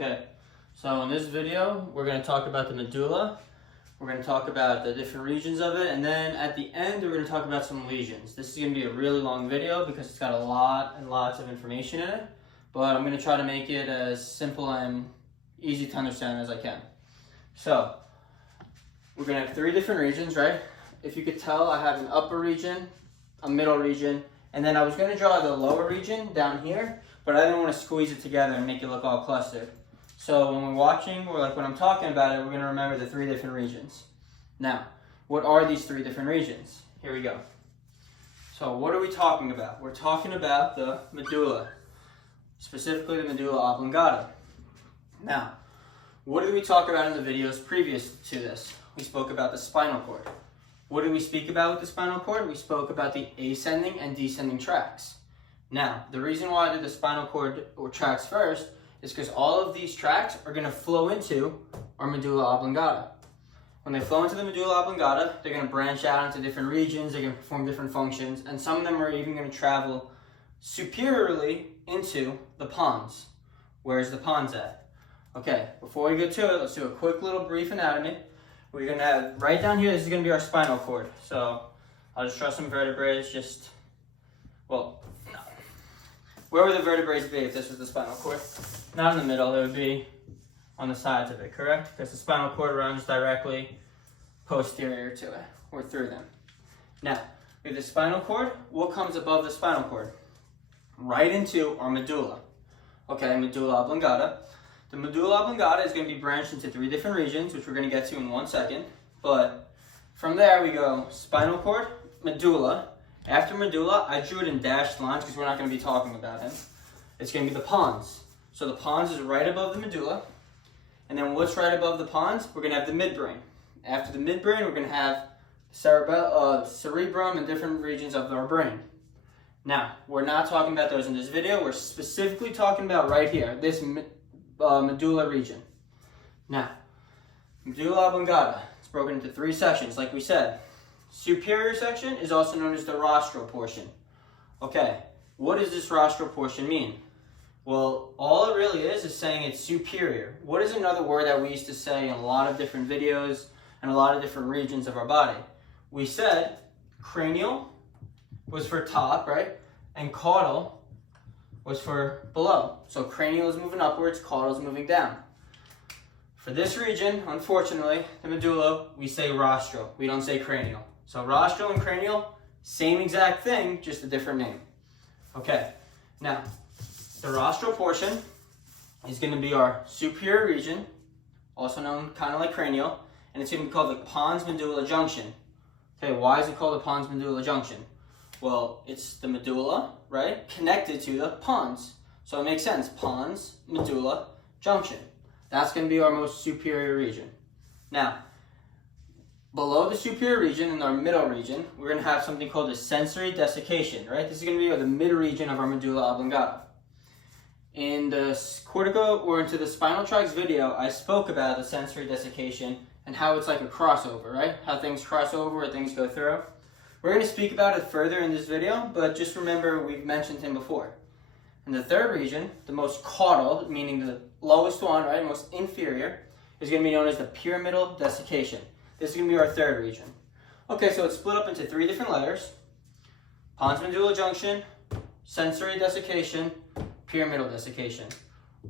Okay, so in this video, we're going to talk about the medulla. We're going to talk about the different regions of it, and then at the end, we're going to talk about some lesions. This is going to be a really long video because it's got a lot and lots of information in it, but I'm going to try to make it as simple and easy to understand as I can. So, we're going to have three different regions, right? If you could tell, I have an upper region, a middle region, and then I was going to draw the lower region down here, but I didn't want to squeeze it together and make it look all clustered. So when we're watching, or like when I'm talking about it, we're going to remember the three different regions. Now, what are these three different regions? Here we go. So what are we talking about? We're talking about the medulla, specifically the medulla oblongata. Now, what did we talk about in the videos previous to this? We spoke about the spinal cord. What did we speak about with the spinal cord? We spoke about the ascending and descending tracts. Now, the reason why I did the spinal cord or tracts first is because all of these tracts are going to flow into our medulla oblongata. When they flow into the medulla oblongata, they're going to branch out into different regions, they're going to perform different functions, and some of them are even going to travel superiorly into the pons. Where's the pons at? Okay, before we get to it, let's do a quick little brief anatomy. We're going to have, right down here, this is going to be our spinal cord. So, I'll just draw some vertebrae, where would the vertebrae be if this was the spinal cord? Not in the middle, it would be on the sides of it, correct? Because the spinal cord runs directly posterior to it, or through them. Now, with the spinal cord, what comes above the spinal cord? Right into our medulla. Okay, medulla oblongata. The medulla oblongata is going to be branched into three different regions, which we're going to get to in 1 second. But from there, we go spinal cord, medulla. After medulla, I drew it in dashed lines because we're not going to be talking about him. It's going to be the pons. So the pons is right above the medulla. And then what's right above the pons? We're going to have the midbrain. After the midbrain, we're going to have cerebrum and different regions of our brain. Now, we're not talking about those in this video. We're specifically talking about right here, this medulla region. Now, medulla oblongata. It's broken into three sections, like we said. Superior section is also known as the rostral portion. Okay, what does this rostral portion mean? Well, all it really is saying it's superior. What is another word that we used to say in a lot of different videos and a lot of different regions of our body? We said cranial was for top, right? And caudal was for below. So cranial is moving upwards, caudal is moving down. For this region, unfortunately, the medulla, we say rostral. We don't say cranial. So rostral and cranial, same exact thing, just a different name. Okay, now, the rostral portion is going to be our superior region, also known kind of like cranial, and it's going to be called the pons medulla junction. Okay, why is it called the pons medulla junction? Well, it's the medulla, right, connected to the pons. So it makes sense, pons medulla junction. That's going to be our most superior region. Now, below the superior region, in our middle region, we're going to have something called the sensory desiccation, right? This is going to be the mid region of our medulla oblongata. In the cortico, or into the spinal tracts video, I spoke about the sensory desiccation and how it's like a crossover, right? How things cross over or things go through. We're going to speak about it further in this video, but just remember we've mentioned him before. In the third region, the most caudal, meaning the lowest one, right, most inferior, is going to be known as the pyramidal desiccation. This is going to be our third region. Okay, so it's split up into three different letters. Pons medulla junction, sensory desiccation, pyramidal desiccation.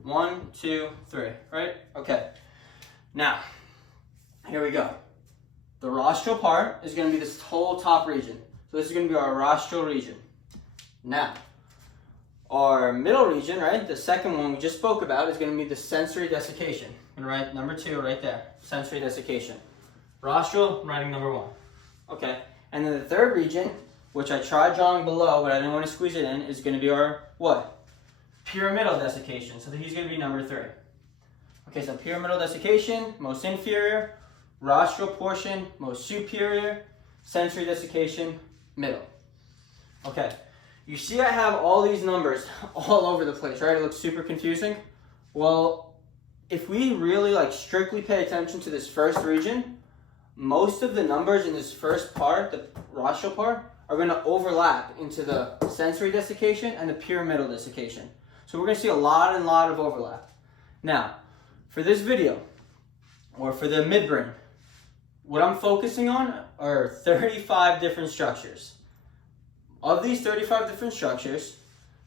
1, 2, 3, right? Okay. Now, here we go. The rostral part is going to be this whole top region. So this is going to be our rostral region. Now, our middle region, right, the second one we just spoke about, is going to be the sensory desiccation. I'm going to write number 2 right there, sensory desiccation. Rostral, I'm writing number 1. Okay, and then the third region, which I tried drawing below, but I didn't want to squeeze it in, is going to be our, what? Pyramidal desiccation. So he's going to be number 3. Okay, so pyramidal desiccation, most inferior. Rostral portion, most superior. Sensory desiccation, middle. Okay, you see I have all these numbers all over the place, right? It looks super confusing. Well, if we really strictly pay attention to this first region, most of the numbers in this first part, the rostral part, are going to overlap into the sensory desiccation and the pyramidal desiccation. So we're going to see a lot of overlap. Now, for this video, or for the midbrain, what I'm focusing on are 35 different structures. Of these 35 different structures,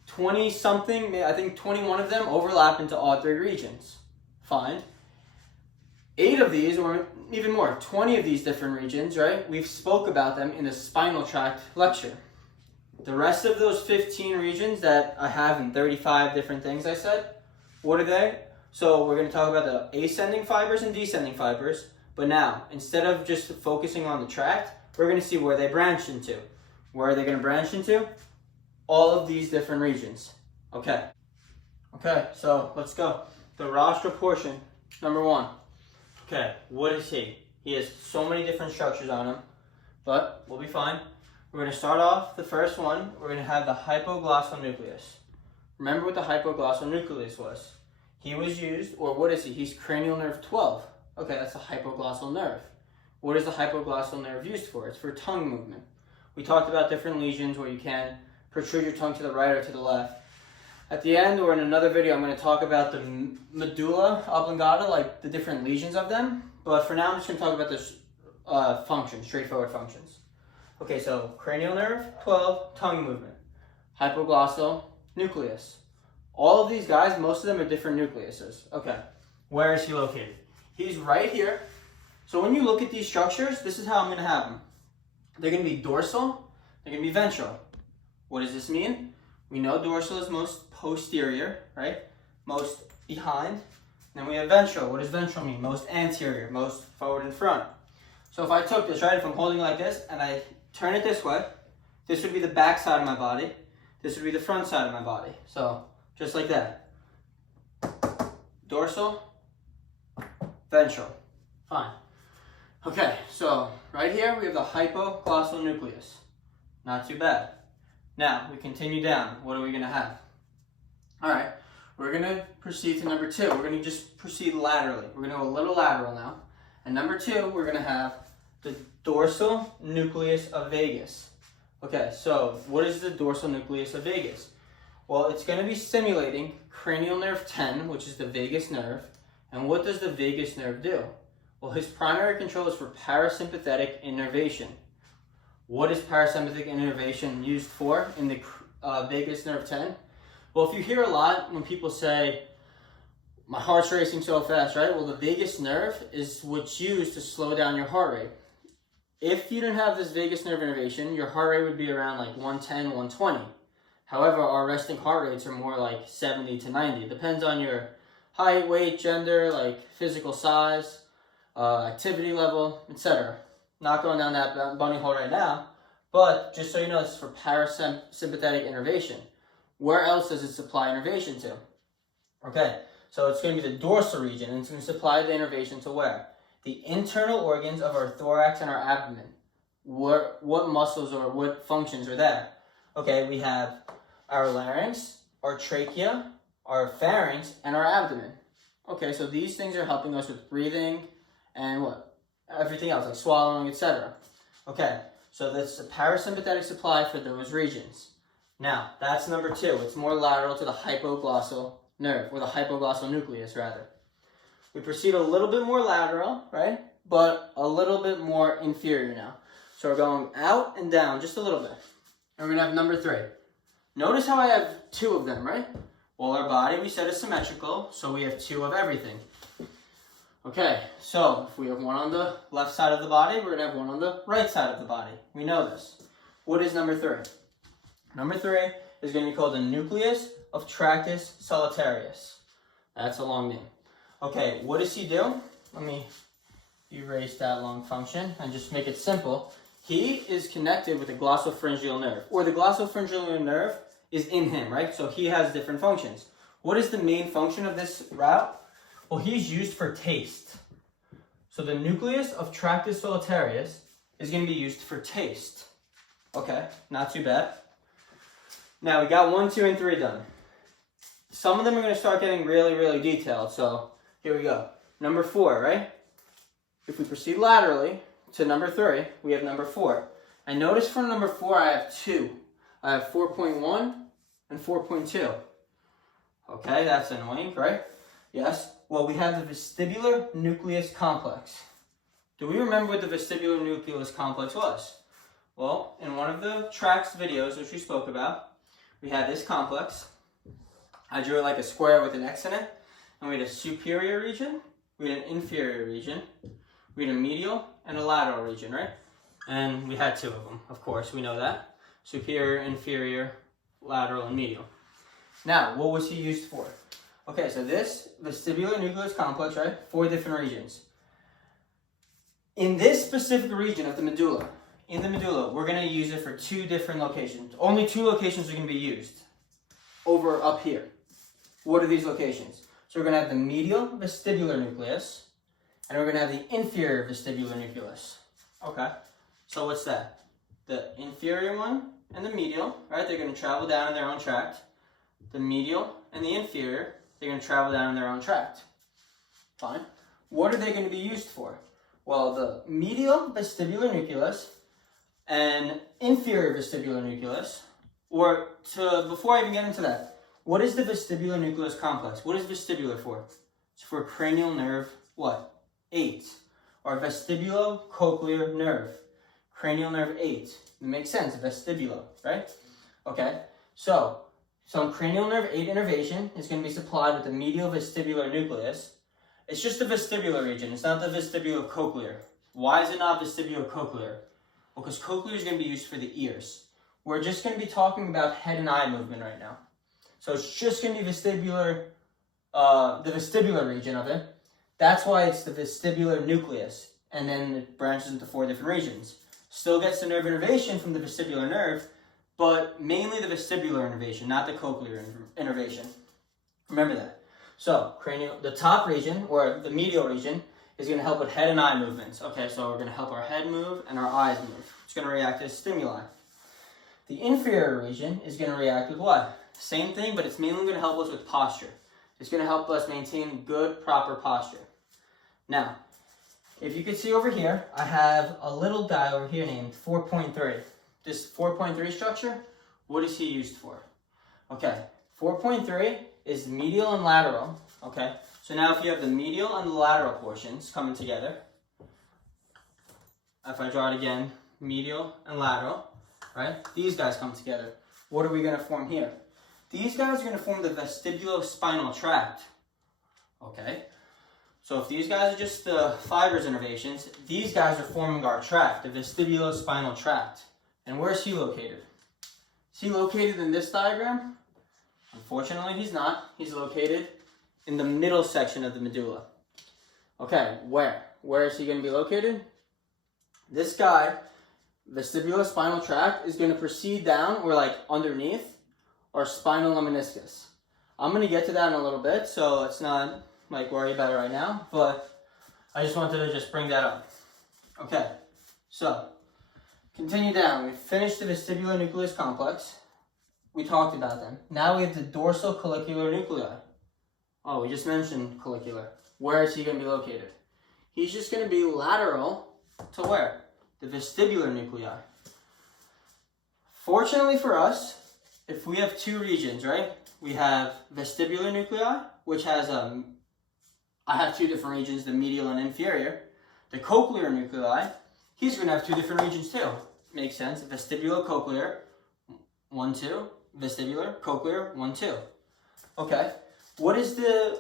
20 something, I think 21 of them overlap into all three regions. Fine. 8 of these, or even more, 20 of these different regions, right? We've spoke about them in the spinal tract lecture. The rest of those 15 regions that I have in 35 different things I said, what are they? So we're going to talk about the ascending fibers and descending fibers. But now, instead of just focusing on the tract, we're going to see where they branch into. Where are they going to branch into? All of these different regions. Okay. Okay, so let's go. The rostral portion, number 1. Okay, what is he? He has so many different structures on him, but we'll be fine. We're going to start off the first one. We're going to have the hypoglossal nucleus. Remember what the hypoglossal nucleus was? He was used, or what is he? He's cranial nerve 12. Okay, that's the hypoglossal nerve. What is the hypoglossal nerve used for? It's for tongue movement. We talked about different lesions where you can protrude your tongue to the right or to the left. At the end, or in another video, I'm going to talk about the medulla oblongata, like the different lesions of them. But for now, I'm just going to talk about the functions, straightforward functions. Okay, so cranial nerve, 12, tongue movement. Hypoglossal nucleus. All of these guys, most of them are different nucleuses. Okay, where is he located? He's right here. So when you look at these structures, this is how I'm going to have them. They're going to be dorsal, they're going to be ventral. What does this mean? We know dorsal is most posterior, right? Most behind. Then we have ventral. What does ventral mean? Most anterior, most forward and front. So if I took this, right, if I'm holding like this and I turn it this way, this would be the back side of my body. This would be the front side of my body. So just like that. Dorsal, ventral. Fine. Okay, so right here we have the hypoglossal nucleus. Not too bad. Now, we continue down. What are we going to have? All right, we're going to proceed to number 2. We're going to just proceed laterally. We're going to go a little lateral now. And number 2, we're going to have the dorsal nucleus of vagus. Okay, so what is the dorsal nucleus of vagus? Well, it's going to be stimulating cranial nerve 10, which is the vagus nerve. And what does the vagus nerve do? Well, his primary control is for parasympathetic innervation. What is parasympathetic innervation used for in the vagus nerve 10? Well, if you hear a lot when people say, my heart's racing so fast, right? Well, the vagus nerve is what's used to slow down your heart rate. If you didn't have this vagus nerve innervation, your heart rate would be around like 110, 120. However, our resting heart rates are more like 70 to 90. It depends on your height, weight, gender, like physical size, activity level, etc. Not going down that bunny hole right now, but just so you know, this is for parasympathetic innervation. Where else does it supply innervation to? Okay, so it's going to be the dorsal region, and it's going to supply the innervation to where? The internal organs of our thorax and our abdomen. What muscles or what functions are there? Okay, we have our larynx, our trachea, our pharynx, and our abdomen. Okay, so these things are helping us with breathing and what? Everything else, like swallowing, etc. Okay, so that's the parasympathetic supply for those regions. Now, that's number 2. It's more lateral to the hypoglossal nerve, or the hypoglossal nucleus, rather. We proceed a little bit more lateral, right? But a little bit more inferior now. So we're going out and down just a little bit. And we're going to have number 3. Notice how I have 2 of them, right? Well, our body, we said, is symmetrical, so we have 2 of everything. Okay, so if we have one on the left side of the body, we're going to have one on the right side of the body. We know this. What is number 3? Number 3 is going to be called the nucleus of tractus solitarius. That's a long name. Okay, what does he do? Let me erase that long function and just make it simple. He is connected with the glossopharyngeal nerve, or the glossopharyngeal nerve is in him, right? So he has different functions. What is the main function of this route? Well, he's used for taste. So the nucleus of tractus solitarius is going to be used for taste. Okay, not too bad. Now we got 1, 2, and 3 done. Some of them are going to start getting really, really detailed. So here we go. Number 4, right? If we proceed laterally to number 3, we have number 4. And notice for number 4, I have 2. I have 4.1 and 4.2. Okay, that's annoying, right? Yes? Well, we have the vestibular nucleus complex. Do we remember what the vestibular nucleus complex was? Well, in one of the tracks videos which we spoke about, we had this complex. I drew it like a square with an X in it. And we had a superior region, we had an inferior region, we had a medial and a lateral region, right? And we had two of them, of course, we know that. Superior, inferior, lateral, and medial. Now, what was he used for? Okay, so this vestibular nucleus complex, right? 4 different regions. In this specific region of the medulla, in the medulla, we're going to use it for 2 different locations. Only 2 locations are going to be used over up here. What are these locations? So we're going to have the medial vestibular nucleus, and we're going to have the inferior vestibular nucleus. Okay, so what's that? The inferior one and the medial, right? They're going to travel down in their own tract. The medial and the inferior, they're going to travel down in their own tract. Fine. What are they going to be used for? Well, the medial vestibular nucleus and inferior vestibular nucleus, before I even get into that, what is the vestibular nucleus complex? What is vestibular for? It's for cranial nerve, what? 8. Or vestibulocochlear nerve. Cranial nerve 8. It makes sense, vestibulo, right? Okay, so some cranial nerve 8 innervation is going to be supplied with the medial vestibular nucleus. It's just the vestibular region. It's not the vestibulocochlear. Why is it not vestibulocochlear? Well, because cochlear is going to be used for the ears. We're just going to be talking about head and eye movement right now. So it's just going to be vestibular, the vestibular region of it. That's why it's the vestibular nucleus. And then it branches into 4 different regions. Still gets the nerve innervation from the vestibular nerve, but mainly the vestibular innervation, not the cochlear innervation. Remember that. So the top region, or the medial region, is going to help with head and eye movements. Okay, so we're going to help our head move and our eyes move. It's going to react to stimuli. The inferior region is going to react with what? Same thing, but it's mainly going to help us with posture. It's going to help us maintain good, proper posture. Now, if you can see over here, I have a little guy over here named 4.3. This 4.3 structure, what is he used for? Okay, 4.3 is medial and lateral. Okay, so now if you have the medial and the lateral portions coming together, if I draw it again, medial and lateral, right? These guys come together. What are we going to form here? These guys are going to form the vestibulospinal tract. Okay, so if these guys are just the fibers innervations, these guys are forming our tract, the vestibulospinal tract. And where is he located? Is he located in this diagram? Unfortunately, he's not. He's located in the middle section of the medulla. Okay, where? Where is he going to be located? This guy, vestibulospinal tract, is going to proceed down, or like underneath, our spinal lemniscus. I'm going to get to that in a little bit, so let's not worry about it right now, but I just wanted to just bring that up. Okay, so continue down. We finished the vestibular nucleus complex. We talked about them. Now we have the dorsal collicular nuclei. Oh, we just mentioned collicular. Where is he going to be located? He's just going to be lateral to where? The vestibular nuclei. Fortunately for us, if we have 2 regions, right? We have vestibular nuclei, which has I have 2 different regions, the medial and inferior. The cochlear nuclei, he's going to have 2 different regions too. Makes sense. Vestibulocochlear, 1, 2. Vestibular, cochlear, 1, 2. Okay. What is the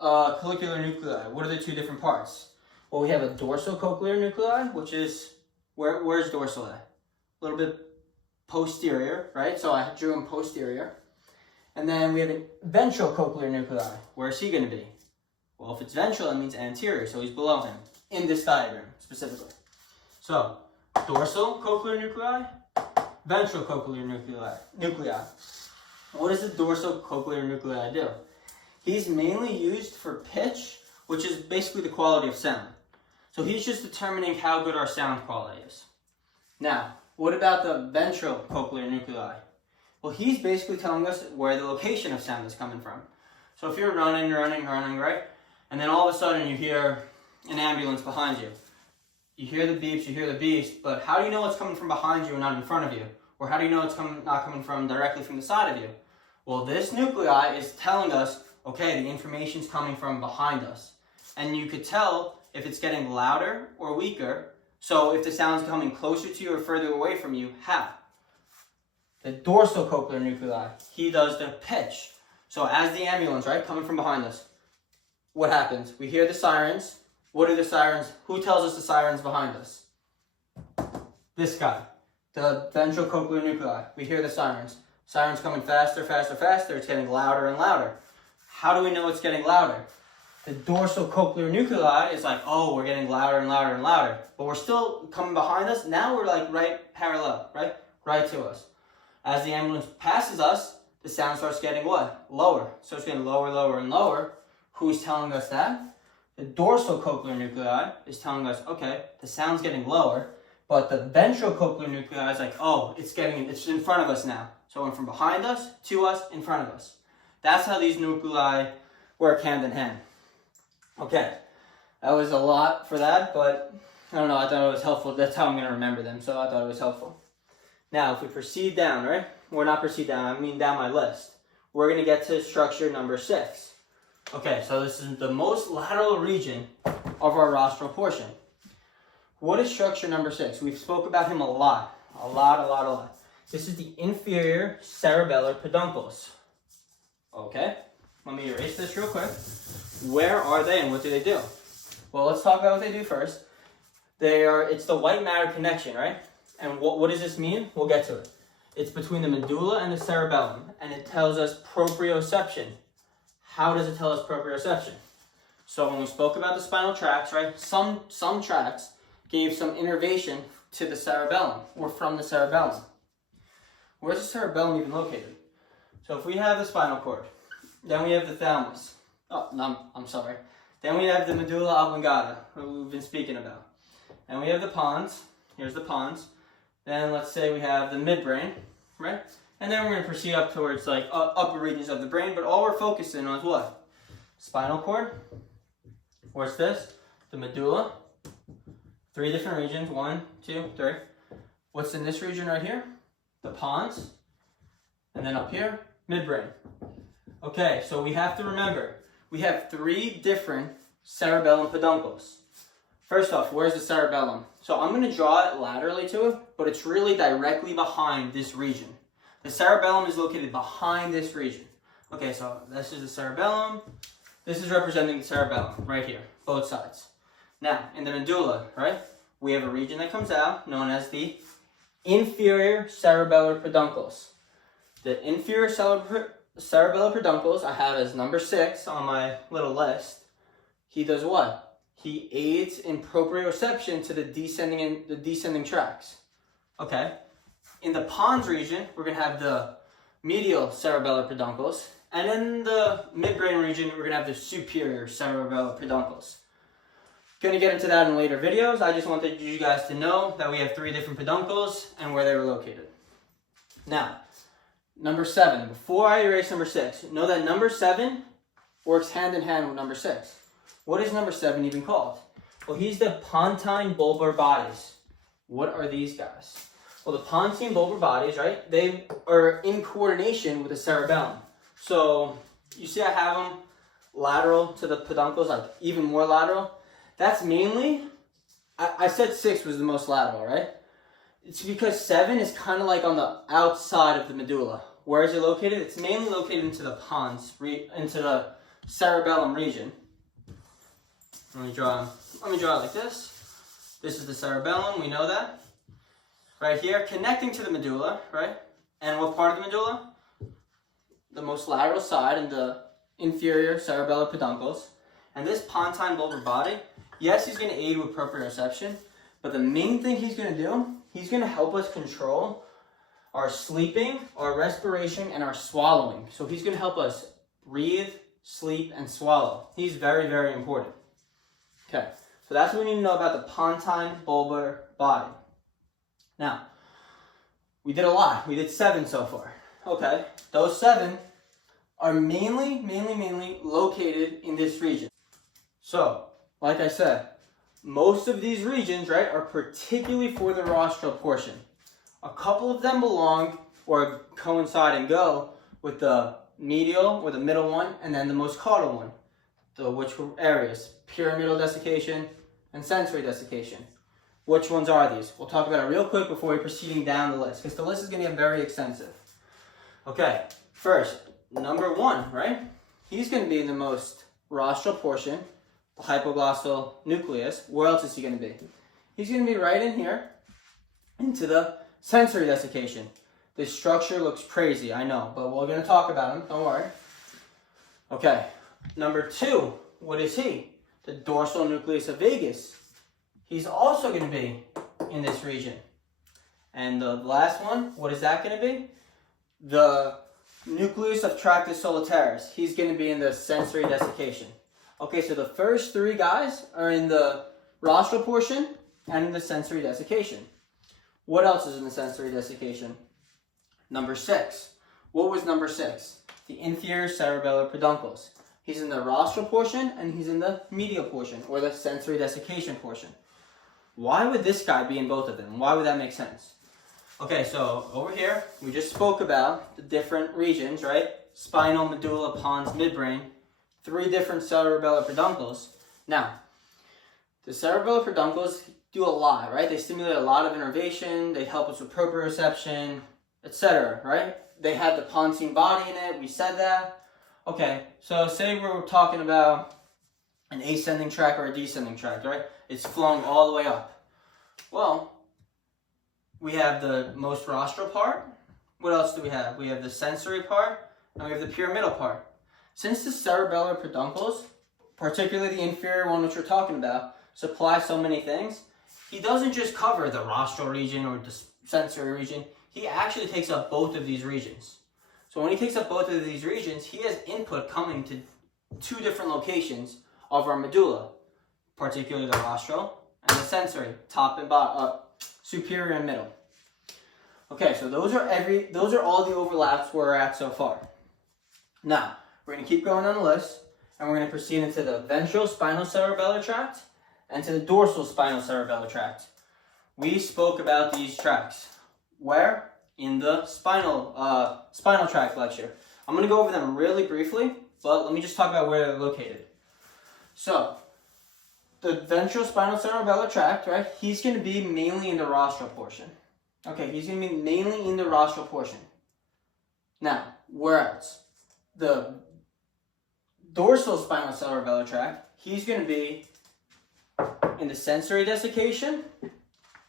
collicular nuclei? What are the 2 different parts? Well, we have a dorsal cochlear nuclei, which is, where's dorsal at? A little bit posterior, right? So I drew him posterior. And then we have a ventral cochlear nuclei. Where is he going to be? Well, if it's ventral, it means anterior, so he's below him in this diagram specifically. So, dorsal cochlear nuclei, ventral cochlear nuclei. What does the dorsal cochlear nuclei do? He's mainly used for pitch, which is basically the quality of sound. So he's just determining how good our sound quality is. Now, what about the ventral cochlear nuclei? Well, he's basically telling us where the location of sound is coming from. So if you're running, right? And then all of a sudden you hear an ambulance behind you. You hear the beeps, but how do you know it's coming from behind you and not in front of you? Or how do you know it's not coming from directly from the side of you? Well, this nuclei is telling us okay, the information's coming from behind us. And you could tell if it's getting louder or weaker. So if the sound's coming closer to you or further away from you, how? The dorsal cochlear nuclei, he does the pitch. So as the ambulance, right, coming from behind us, what happens? We hear the sirens. What are the sirens? Who tells us the sirens behind us? This guy, the ventral cochlear nuclei. We hear the sirens. Sirens coming faster, faster, faster. It's getting louder and louder. How do we know it's getting louder? The dorsal cochlear nuclei is like, oh, we're getting louder and louder and louder. But we're still coming behind us. Now we're like right parallel, right? Right to us. As the ambulance passes us, the sound starts getting what? Lower. So it's getting lower, lower, and lower. Who's telling us that? The dorsal cochlear nuclei is telling us, okay, the sound's getting lower, but the ventral cochlear nuclei is like, oh, it's in front of us now. So it went from behind us, to us, in front of us. That's how these nuclei work hand in hand. Okay, that was a lot for that, but I don't know, I thought it was helpful. That's how I'm going to remember them, so I thought it was helpful. Now, if we proceed down, right? Or not proceed down, I mean down my list. We're going to get to structure number 6. Okay, so this is the most lateral region of our rostral portion. What is structure number 6? We've spoke about him a lot. A lot. This is the inferior cerebellar peduncles. Okay, let me erase this real quick. Where are they and what do they do? Well, let's talk about what they do first. It's the white matter connection, right? And what does this mean? We'll get to it. It's between the medulla and the cerebellum, and it tells us proprioception. How does it tell us proprioception? So when we spoke about the spinal tracts, right? Some tracts gave some innervation to the cerebellum, or from the cerebellum. Where's the cerebellum even located? So if we have the spinal cord, then we have the thalamus. Oh, no, I'm sorry. Then we have the medulla oblongata, that we've been speaking about. And we have the pons. Here's the pons. Then let's say we have the midbrain, right? And then we're going to proceed up towards like upper regions of the brain, but all we're focusing on is what? Spinal cord. What's this? The medulla. 3 different regions. 1, 2, 3. What's in this region right here? The pons. And then up here, midbrain. Okay, so we have to remember, we have 3 different cerebellum peduncles. First off, where's the cerebellum? So I'm going to draw it laterally to it, but it's really directly behind this region. The cerebellum is located behind this region. Okay, so this is the cerebellum. This is representing the cerebellum right here, both sides. Now, in the medulla, right, we have a region that comes out known as the inferior cerebellar peduncles. The inferior cerebellar peduncles I have as number 6 on my little list. He does what? He aids in proprioception to the descending tracts. Okay. In the pons region, we're going to have the medial cerebellar peduncles. And in the midbrain region, we're going to have the superior cerebellar peduncles. Going to get into that in later videos. I just wanted you guys to know that we have 3 different peduncles and where they were located. Now, number 7. Before I erase number 6, know that number 7 works hand in hand with number 6. What is number 7 even called? Well, he's the pontine bulbar bodies. What are these guys? Well, the pontine bulbar bodies, right? They are in coordination with the cerebellum. So you see I have them lateral to the peduncles, like even more lateral. That's mainly, I said 6 was the most lateral, right? It's because 7 is kind of like on the outside of the medulla. Where is it located? It's mainly located into the pons, into the cerebellum region. Let me draw it like this. This is the cerebellum, we know that. Right here, connecting to the medulla, right? And what part of the medulla? The most lateral side and the inferior cerebellar peduncles. And this pontine bulbar body, yes, he's going to aid with proprioception, but the main thing he's going to do, he's going to help us control our sleeping, our respiration, and our swallowing. So he's going to help us breathe, sleep, and swallow. He's very, very important. Okay, so that's what we need to know about the pontine bulbar body. Now, we did a lot. We did 7 so far. Okay, those 7 are mainly located in this region. So, like I said, most of these regions, right, are particularly for the rostral portion. A couple of them belong or coincide and go with the medial or the middle one, and then the most caudal one. So which areas? Pyramidal desiccation and sensory desiccation. Which ones are these? We'll talk about it real quick before we're proceeding down the list, because the list is going to get very extensive. Okay, first, number 1, right? He's going to be in the most rostral portion, the hypoglossal nucleus. Where else is he going to be? He's going to be right in here into the sensory desiccation. This structure looks crazy, I know, but we're going to talk about him, don't worry. Okay, number 2, what is he? The dorsal nucleus of vagus. He's also going to be in this region. And the last one, what is that going to be? The nucleus of tractus solitaris. He's going to be in the sensory desiccation. Okay, so the first 3 guys are in the rostral portion and in the sensory desiccation. What else is in the sensory desiccation? Number 6. What was number 6? The inferior cerebellar peduncles. He's in the rostral portion and he's in the medial portion, or the sensory desiccation portion. Why would this guy be in both of them? Why would that make sense? Okay, so over here, we just spoke about the different regions, right? Spinal, medulla, pons, midbrain. 3 different cerebellar peduncles. Now, the cerebellar peduncles do a lot, right? They stimulate a lot of innervation. They help us with proprioception, etc., right? They have the pontine body in it. We said that. Okay, so say we're talking about an ascending tract or a descending tract, right? It's flowing all the way up. Well, we have the most rostral part. What else do we have? We have the sensory part, and we have the pyramidal part. Since the cerebellar peduncles, particularly the inferior one which we're talking about, supply so many things, he doesn't just cover the rostral region or the sensory region. He actually takes up both of these regions. So when he takes up both of these regions, he has input coming to 2 different locations of our medulla, particularly the rostral and the sensory, top and bottom, superior and middle. Okay, so those are all the overlaps we're at so far. Now, we're going to keep going on the list, and we're going to proceed into the ventral spinocerebellar tract and to the dorsal spinocerebellar tract. We spoke about these tracts. Where? In the spinal tract lecture. I'm going to go over them really briefly, but let me just talk about where they're located. So, the ventral spinocerebellar tract, right? He's going to be mainly in the rostral portion. Okay, he's going to be mainly in the rostral portion. Now, where else? The dorsal spinocerebellar tract, he's going to be in the sensory desiccation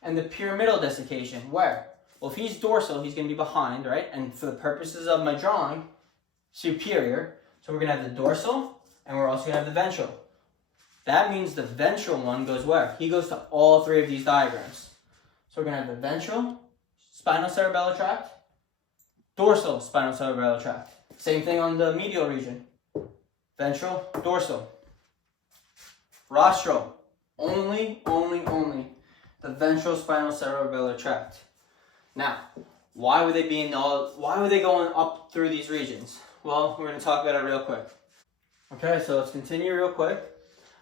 and the pyramidal desiccation. Where? Well, if he's dorsal, he's going to be behind, right? And for the purposes of my drawing, superior. So we're going to have the dorsal, and we're also going to have the ventral. That means the ventral one goes where? He goes to all 3 of these diagrams. So we're going to have the ventral spinocerebellar tract, dorsal spinocerebellar tract. Same thing on the medial region. Ventral, dorsal. Rostral, only the ventral spinocerebellar tract. Now, why would they going up through these regions? Well, we're going to talk about it real quick. Okay, so let's continue real quick.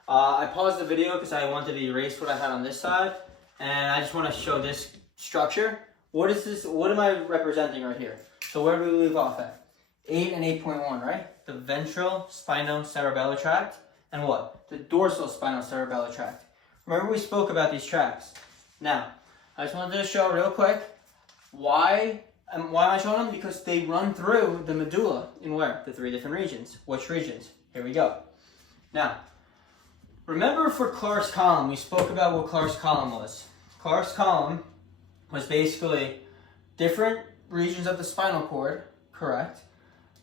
I paused the video because I wanted to erase what I had on this side, and I just want to show this structure. What is this? What am I representing right here? So where do we leave off at? 8 and 8.1, right? The ventral spinocerebellar tract and what? The dorsal spinocerebellar tract. Remember we spoke about these tracts. Now, I just wanted to show real quick why am I showing them? Because they run through the medulla in where? The 3 different regions. Which regions? Here we go. Now, remember for Clark's column, we spoke about what Clark's column was. Clark's column was basically different regions of the spinal cord, correct?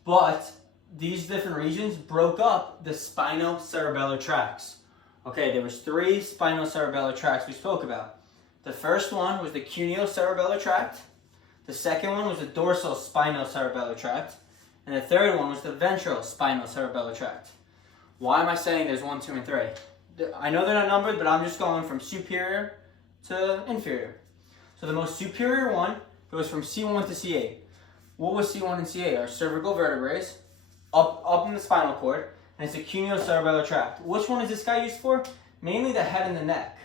But these different regions broke up the spinocerebellar tracts. Okay, there was 3 spinocerebellar tracts we spoke about. The first one was the cuneo-cerebellar tract. The second one was the dorsal spinocerebellar tract. And the third one was the ventral spinocerebellar tract. Why am I saying there's 1, 2, and 3? I know they're not numbered, but I'm just going from superior to inferior. So the most superior one goes from C1 to C8. What was C1 and C8? Our cervical vertebrae, up in the spinal cord, and it's the cuneo-cerebellar tract. Which one is this guy used for? Mainly the head and the neck.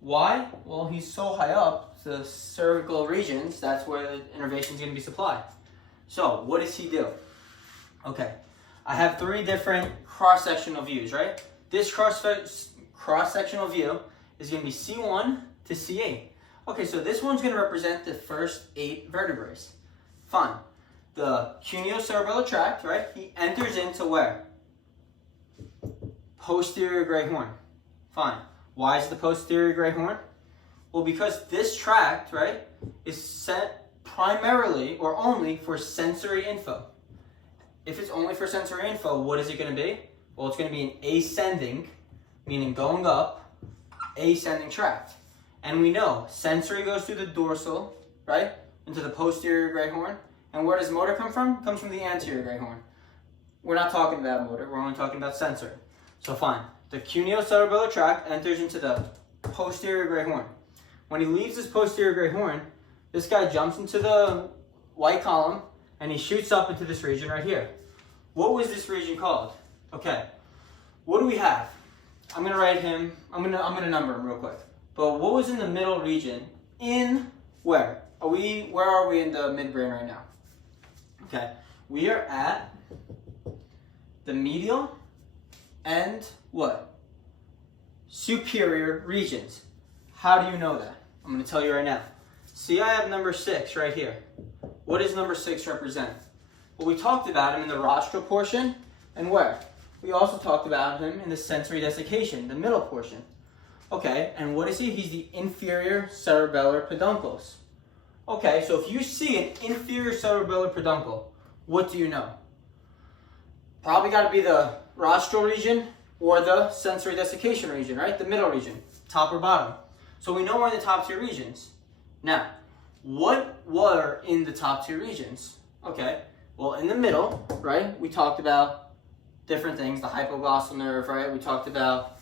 Why? Well, he's so high up, the cervical regions, that's where the innervation is going to be supplied. So, what does he do? Okay, I have three different cross-sectional views, right? This cross-sectional view is going to be C1 to C8. Okay, so this one's going to represent the first 8 vertebrae. Fine. The cuneo-cerebellar tract, right? He enters into where? Posterior great horn. Fine. Why is the posterior great horn? Well, because this tract, right, is set primarily or only for sensory info. If it's only for sensory info, what is it going to be? Well, it's going to be an ascending, meaning going up, ascending tract. And we know sensory goes through the dorsal, right, into the posterior great horn. And where does motor come from? It comes from the anterior great horn. We're not talking about motor, we're only talking about sensory. So fine, the cuneo-cerebellar tract enters into the posterior great horn. When he leaves this posterior great horn, this guy jumps into the white column and he shoots up into this region right here. What was this region called? Okay, what do we have? I'm gonna write him, I'm gonna number him real quick. But what was in the middle region in where? Where are we in the midbrain right now? Okay, we are at the medial and what? Superior regions. How do you know that? I'm going to tell you right now. See, I have number 6 right here. What does number 6 represent? Well, we talked about him in the rostral portion, and where? We also talked about him in the sensory desiccation, the middle portion. Okay, and what is he? He's the inferior cerebellar peduncles. Okay, so if you see an inferior cerebellar peduncle, what do you know? Probably got to be the rostral region or the sensory desiccation region, right? The middle region, top or bottom. So we know we're in the top 2 regions. Now, what were in the top 2 regions? Okay, well, in the middle, right, we talked about different things, the hypoglossal nerve, right? We talked about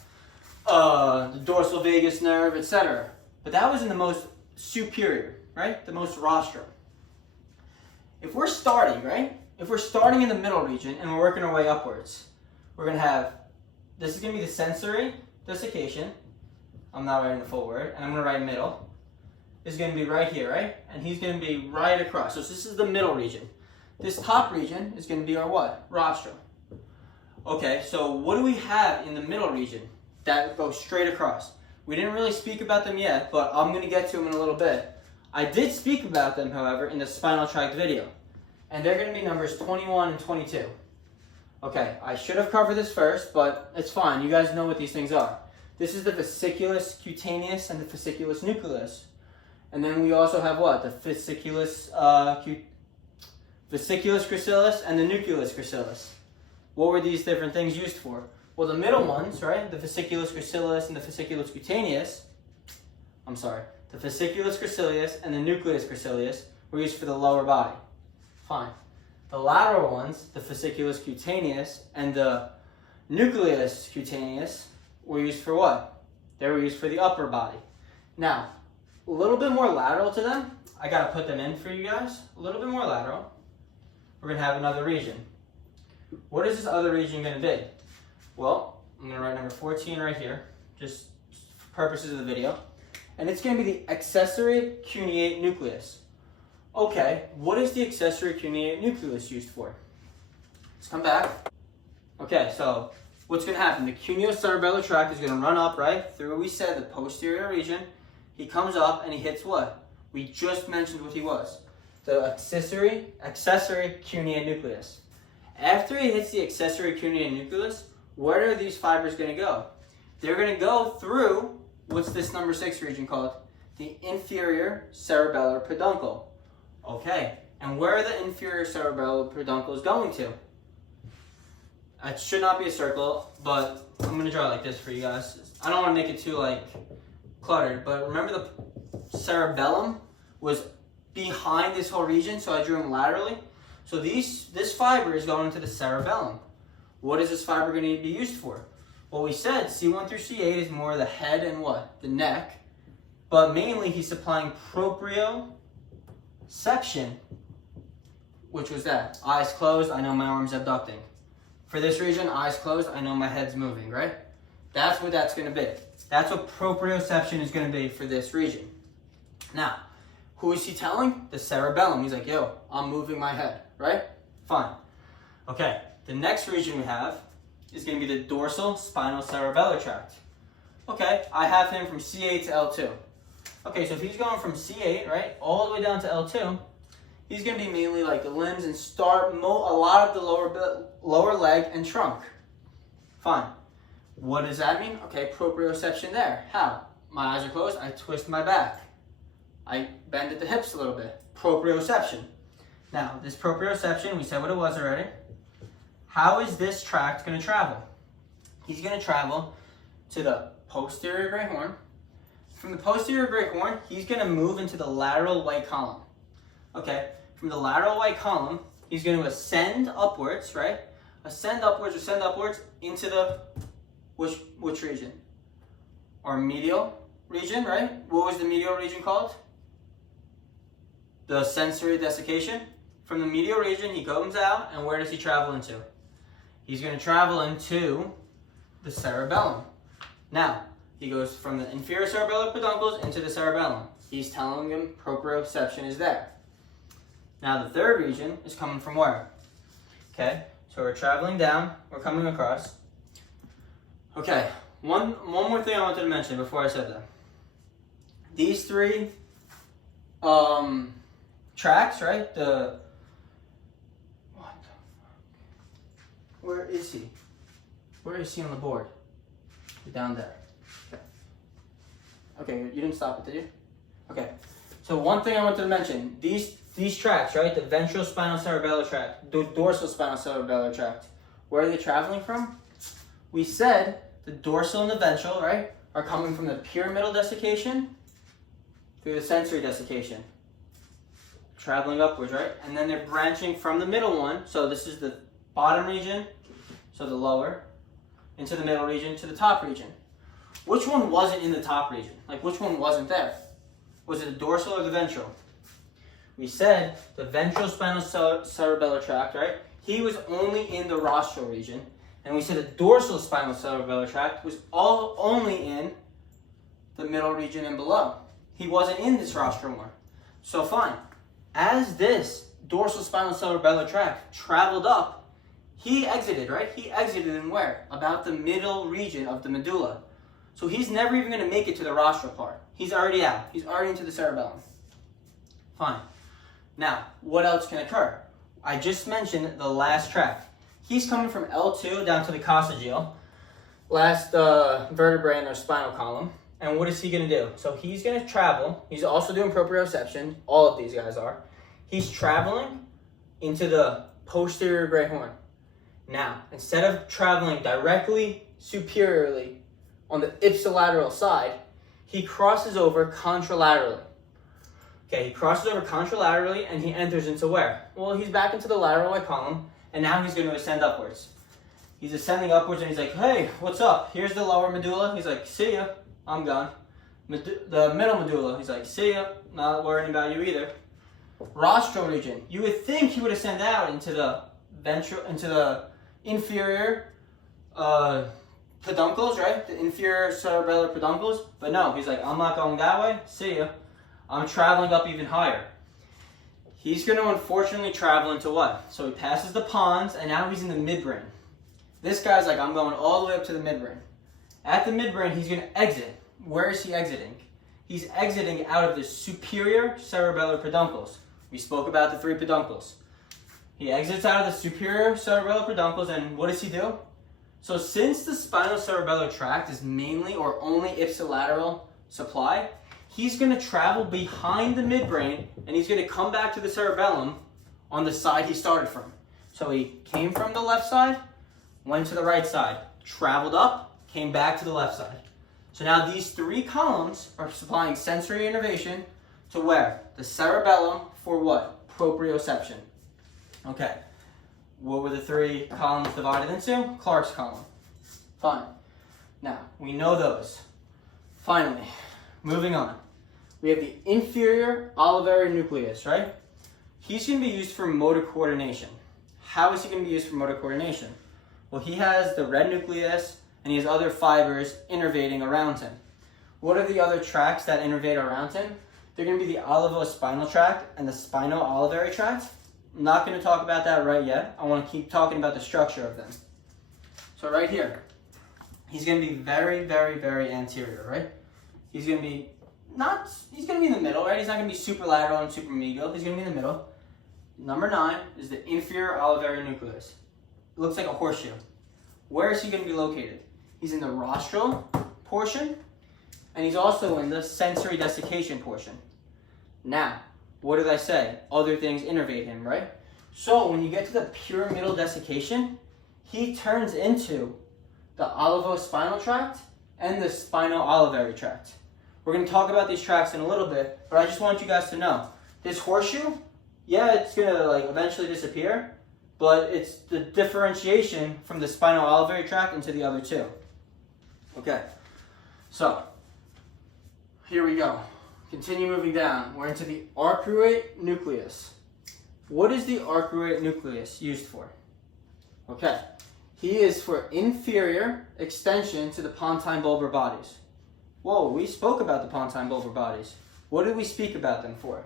the dorsal vagus nerve, etc. But that was in the most superior, right? The most rostral. If we're starting, right? If we're starting in the middle region and we're working our way upwards, we're going to have, this is going to be the sensory desiccation. I'm not writing the full word, and I'm going to write middle. Is going to be right here, right? And he's going to be right across. So this is the middle region. This top region is going to be our what? Rostral. Okay, so what do we have in the middle region that goes straight across? We didn't really speak about them yet, but I'm going to get to them in a little bit. I did speak about them, however, in the spinal tract video. And they're going to be numbers 21 and 22. Okay, I should have covered this first, but it's fine. You guys know what these things are. This is the vesiculus cutaneus and the vesiculus nucleus. And then we also have what? The vesiculus gracilis and the nucleus gracilis. What were these different things used for? Well, the middle ones, right? The vesiculus gracilis and the vesiculus cutaneus. The vesiculus gracilis and the nucleus gracilis were used for the lower body. Fine. The lateral ones, the vesiculus cutaneus and the nucleus cutaneus, were used for what? They were used for the upper body. Now, a little bit more lateral to them. I got to put them in for you guys. A little bit more lateral. We're going to have another region. What is this other region going to be? Well, I'm going to write number 14 right here, just for purposes of the video. And it's going to be the accessory cuneate nucleus. Okay, what is the accessory cuneate nucleus used for? Let's come back. Okay, so what's going to happen? The cuneo-cerebellar tract is going to run up, right, through what we said, the posterior region. He comes up and he hits what? We just mentioned what he was. The accessory cuneate nucleus. After he hits the accessory cuneate nucleus, where are these fibers going to go? They're going to go through, what's this number 6 region called? The inferior cerebellar peduncle. Okay, and where are the inferior cerebellar peduncles going to? It should not be a circle, but I'm going to draw it like this for you guys. I don't want to make it too cluttered, but remember the cerebellum was behind this whole region, so I drew them laterally. So this fiber is going to the cerebellum. What is this fiber going to be used for? Well, we said C1 through C8 is more the head and what? The neck. But mainly he's supplying proprioception, which was that. Eyes closed, I know my arm's abducting. For this region, eyes closed, I know my head's moving, right? That's what that's going to be. That's what proprioception is going to be for this region. Now, who is he telling? The cerebellum. He's like, yo, I'm moving my head, right? Fine. Okay, the next region we have is going to be the dorsal spinal cerebellar tract. Okay, I have him from C8 to L2. Okay, so if he's going from C8, right, all the way down to L2, he's going to be mainly like the limbs and start a lot of the lower leg and trunk. Fine. What does that mean? Okay, proprioception there. How? My eyes are closed, I twist my back. I bend at the hips a little bit. Proprioception. Now, this proprioception, we said what it was already. How is this tract going to travel? He's going to travel to the posterior great horn. From the posterior great horn, he's going to move into the lateral white column. Okay, from the lateral white column, he's going to ascend upwards, right? Ascend upwards into the, which region? Our medial region, right? What was the medial region called? The sensory desiccation. From the medial region, he comes out, and where does he travel into? He's going to travel into the cerebellum. Now, he goes from the inferior cerebellar peduncles into the cerebellum. He's telling him proprioception is there. Now, the third region is coming from where? Okay, so we're traveling down, we're coming across. Okay, one more thing I wanted to mention before I said that. These three tracks, right? Where is he? Where is he on the board? Down there. Okay, you didn't stop it, did you? Okay, so one thing I wanted to mention, these tracks, right? The ventral spinal cerebellar tract, the dorsal spinal cerebellar tract, where are they traveling from? We said the dorsal and the ventral, right, are coming from the pyramidal desiccation through the sensory desiccation. Traveling upwards, right? And then they're branching from the middle one, so this is the bottom region, so the lower, into the middle region, to the top region. Which one wasn't in the top region? Like, which one wasn't there? Was it the dorsal or the ventral? We said the ventral spinal cerebellar tract, right? He was only in the rostral region. And we said the dorsal spinal cerebellar tract was only in the middle region and below. He wasn't in this rostral one. So fine. As this dorsal spinal cerebellar tract traveled up, he exited, right? He exited in where? About the middle region of the medulla. So he's never even going to make it to the rostral part. He's already out. He's already into the cerebellum. Fine. Now, what else can occur? I just mentioned the last tract. He's coming from L2 down to the coccygeal, last vertebrae in their spinal column. And what is he going to do? So he's going to travel. He's also doing proprioception. All of these guys are. He's traveling into the posterior great horn. Now, instead of traveling directly superiorly on the ipsilateral side, he crosses over contralaterally. Okay, he crosses over contralaterally and he enters into where? Well, he's back into the lateral white column, and now he's going to ascend upwards. He's ascending upwards and he's like, hey, what's up? Here's the lower medulla. He's like, see ya, I'm gone. The middle medulla, he's like, see ya, not worrying about you either. Rostral region, you would think he would ascend out into the inferior peduncles, right? The inferior cerebellar peduncles. But no, he's like, I'm not going that way. See ya. I'm traveling up even higher. He's going to unfortunately travel into what? So he passes the pons, and now he's in the midbrain. This guy's like, I'm going all the way up to the midbrain. At the midbrain, he's going to exit. Where is he exiting? He's exiting out of the superior cerebellar peduncles. We spoke about the three peduncles. He exits out of the superior cerebellar peduncles, and what does he do? So since the spinal cerebellar tract is mainly or only ipsilateral supply, he's going to travel behind the midbrain, and he's going to come back to the cerebellum on the side he started from. So he came from the left side, went to the right side, traveled up, came back to the left side. So now these three columns are supplying sensory innervation to where? The cerebellum for what? Proprioception. Okay. What were the three columns divided into? Clark's column. Fine. Now, we know those. Finally, moving on. We have the inferior olivary nucleus, right? He's going to be used for motor coordination. How is he going to be used for motor coordination? Well, he has the red nucleus, and he has other fibers innervating around him. What are the other tracts that innervate around him? They're going to be the olivospinal tract and the spinal olivary tract. I'm not going to talk about that right yet. I want to keep talking about the structure of them. So right here, he's going to be very, very, very anterior, right? He's going to be he's going to be in the middle, right? He's not going to be super lateral and super medial. He's going to be in the middle. Number 9 is the inferior olivary nucleus. It looks like a horseshoe. Where is he going to be located? He's in the rostral portion, and he's also in the sensory desiccation portion. Now, what did I say? Other things innervate him, right? So when you get to the pyramidal desiccation, he turns into the olivospinal tract and the spinal olivary tract. We're going to talk about these tracts in a little bit, but I just want you guys to know, this horseshoe, yeah, it's going to eventually disappear, but it's the differentiation from the spinal olivary tract into the other two. Okay, so here we go. Continue moving down. We're into the arcuate nucleus. What is the arcuate nucleus used for? Okay, he is for inferior extension to the pontine bulbar bodies. Whoa, we spoke about the pontine bulbar bodies. What did we speak about them for?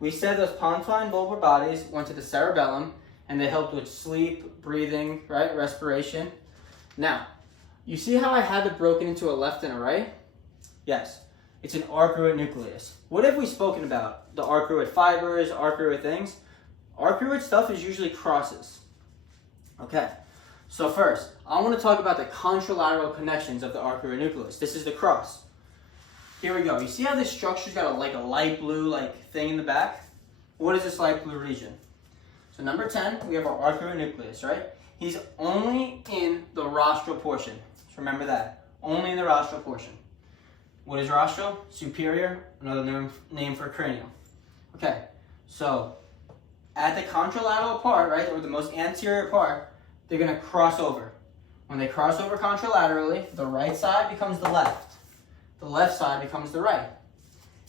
We said those pontine bulbar bodies went to the cerebellum and they helped with sleep, breathing, right, respiration. Now, you see how I have it broken into a left and a right? Yes. It's an arcuate nucleus. What have we spoken about? The arcuate fibers, arcuate things. Arcuate stuff is usually crosses. Okay, so first, I want to talk about the contralateral connections of the arcuate nucleus. This is the cross. Here we go. You see how this structure's got a light blue thing in the back? What is this light blue region? So number 10, we have our arcuate nucleus, right? He's only in the rostral portion. Just remember that. Only in the rostral portion. What is rostral? Superior, another name for cranial. Okay, so at the contralateral part, right, or the most anterior part, they're going to cross over. When they cross over contralaterally, the right side becomes the left. The left side becomes the right.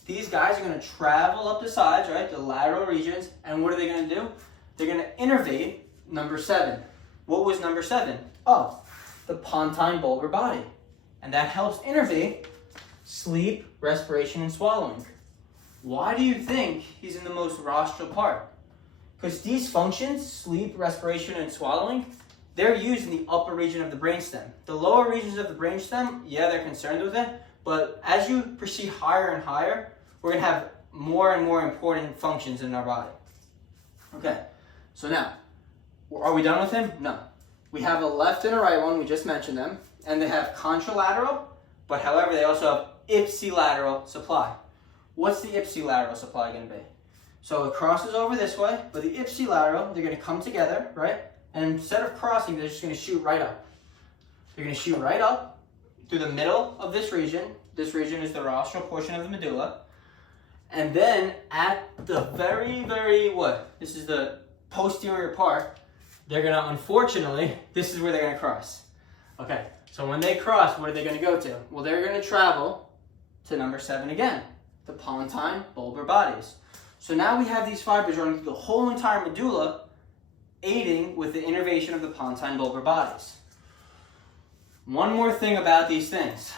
These guys are going to travel up the sides, right, the lateral regions, and what are they going to do? They're going to innervate number 7. What was number 7? Oh, the pontine bulbar body. And that helps innervate sleep, respiration, and swallowing. Why do you think he's in the most rostral part? Because these functions, sleep, respiration, and swallowing, they're used in the upper region of the brainstem. The lower regions of the brainstem, yeah, they're concerned with it, but as you proceed higher and higher, we're going to have more and more important functions in our body. Okay, so now, are we done with him? No. We have a left and a right one, we just mentioned them, and they have contralateral, but however, they also have ipsilateral supply. What's the ipsilateral supply going to be? So it crosses over this way, but the ipsilateral, they're going to come together, right? And instead of crossing, they're just going to shoot right up. They're going to shoot right up through the middle of this region. This region is the rostral portion of the medulla. And then at the very, this is the posterior part, they're going to, unfortunately, this is where they're going to cross. Okay, so when they cross, what are they going to go to? Well, they're going to travel to number 7 again, the pontine bulbar bodies. So now we have these fibers running through the whole entire medulla, aiding with the innervation of the pontine bulbar bodies. One more thing about these things.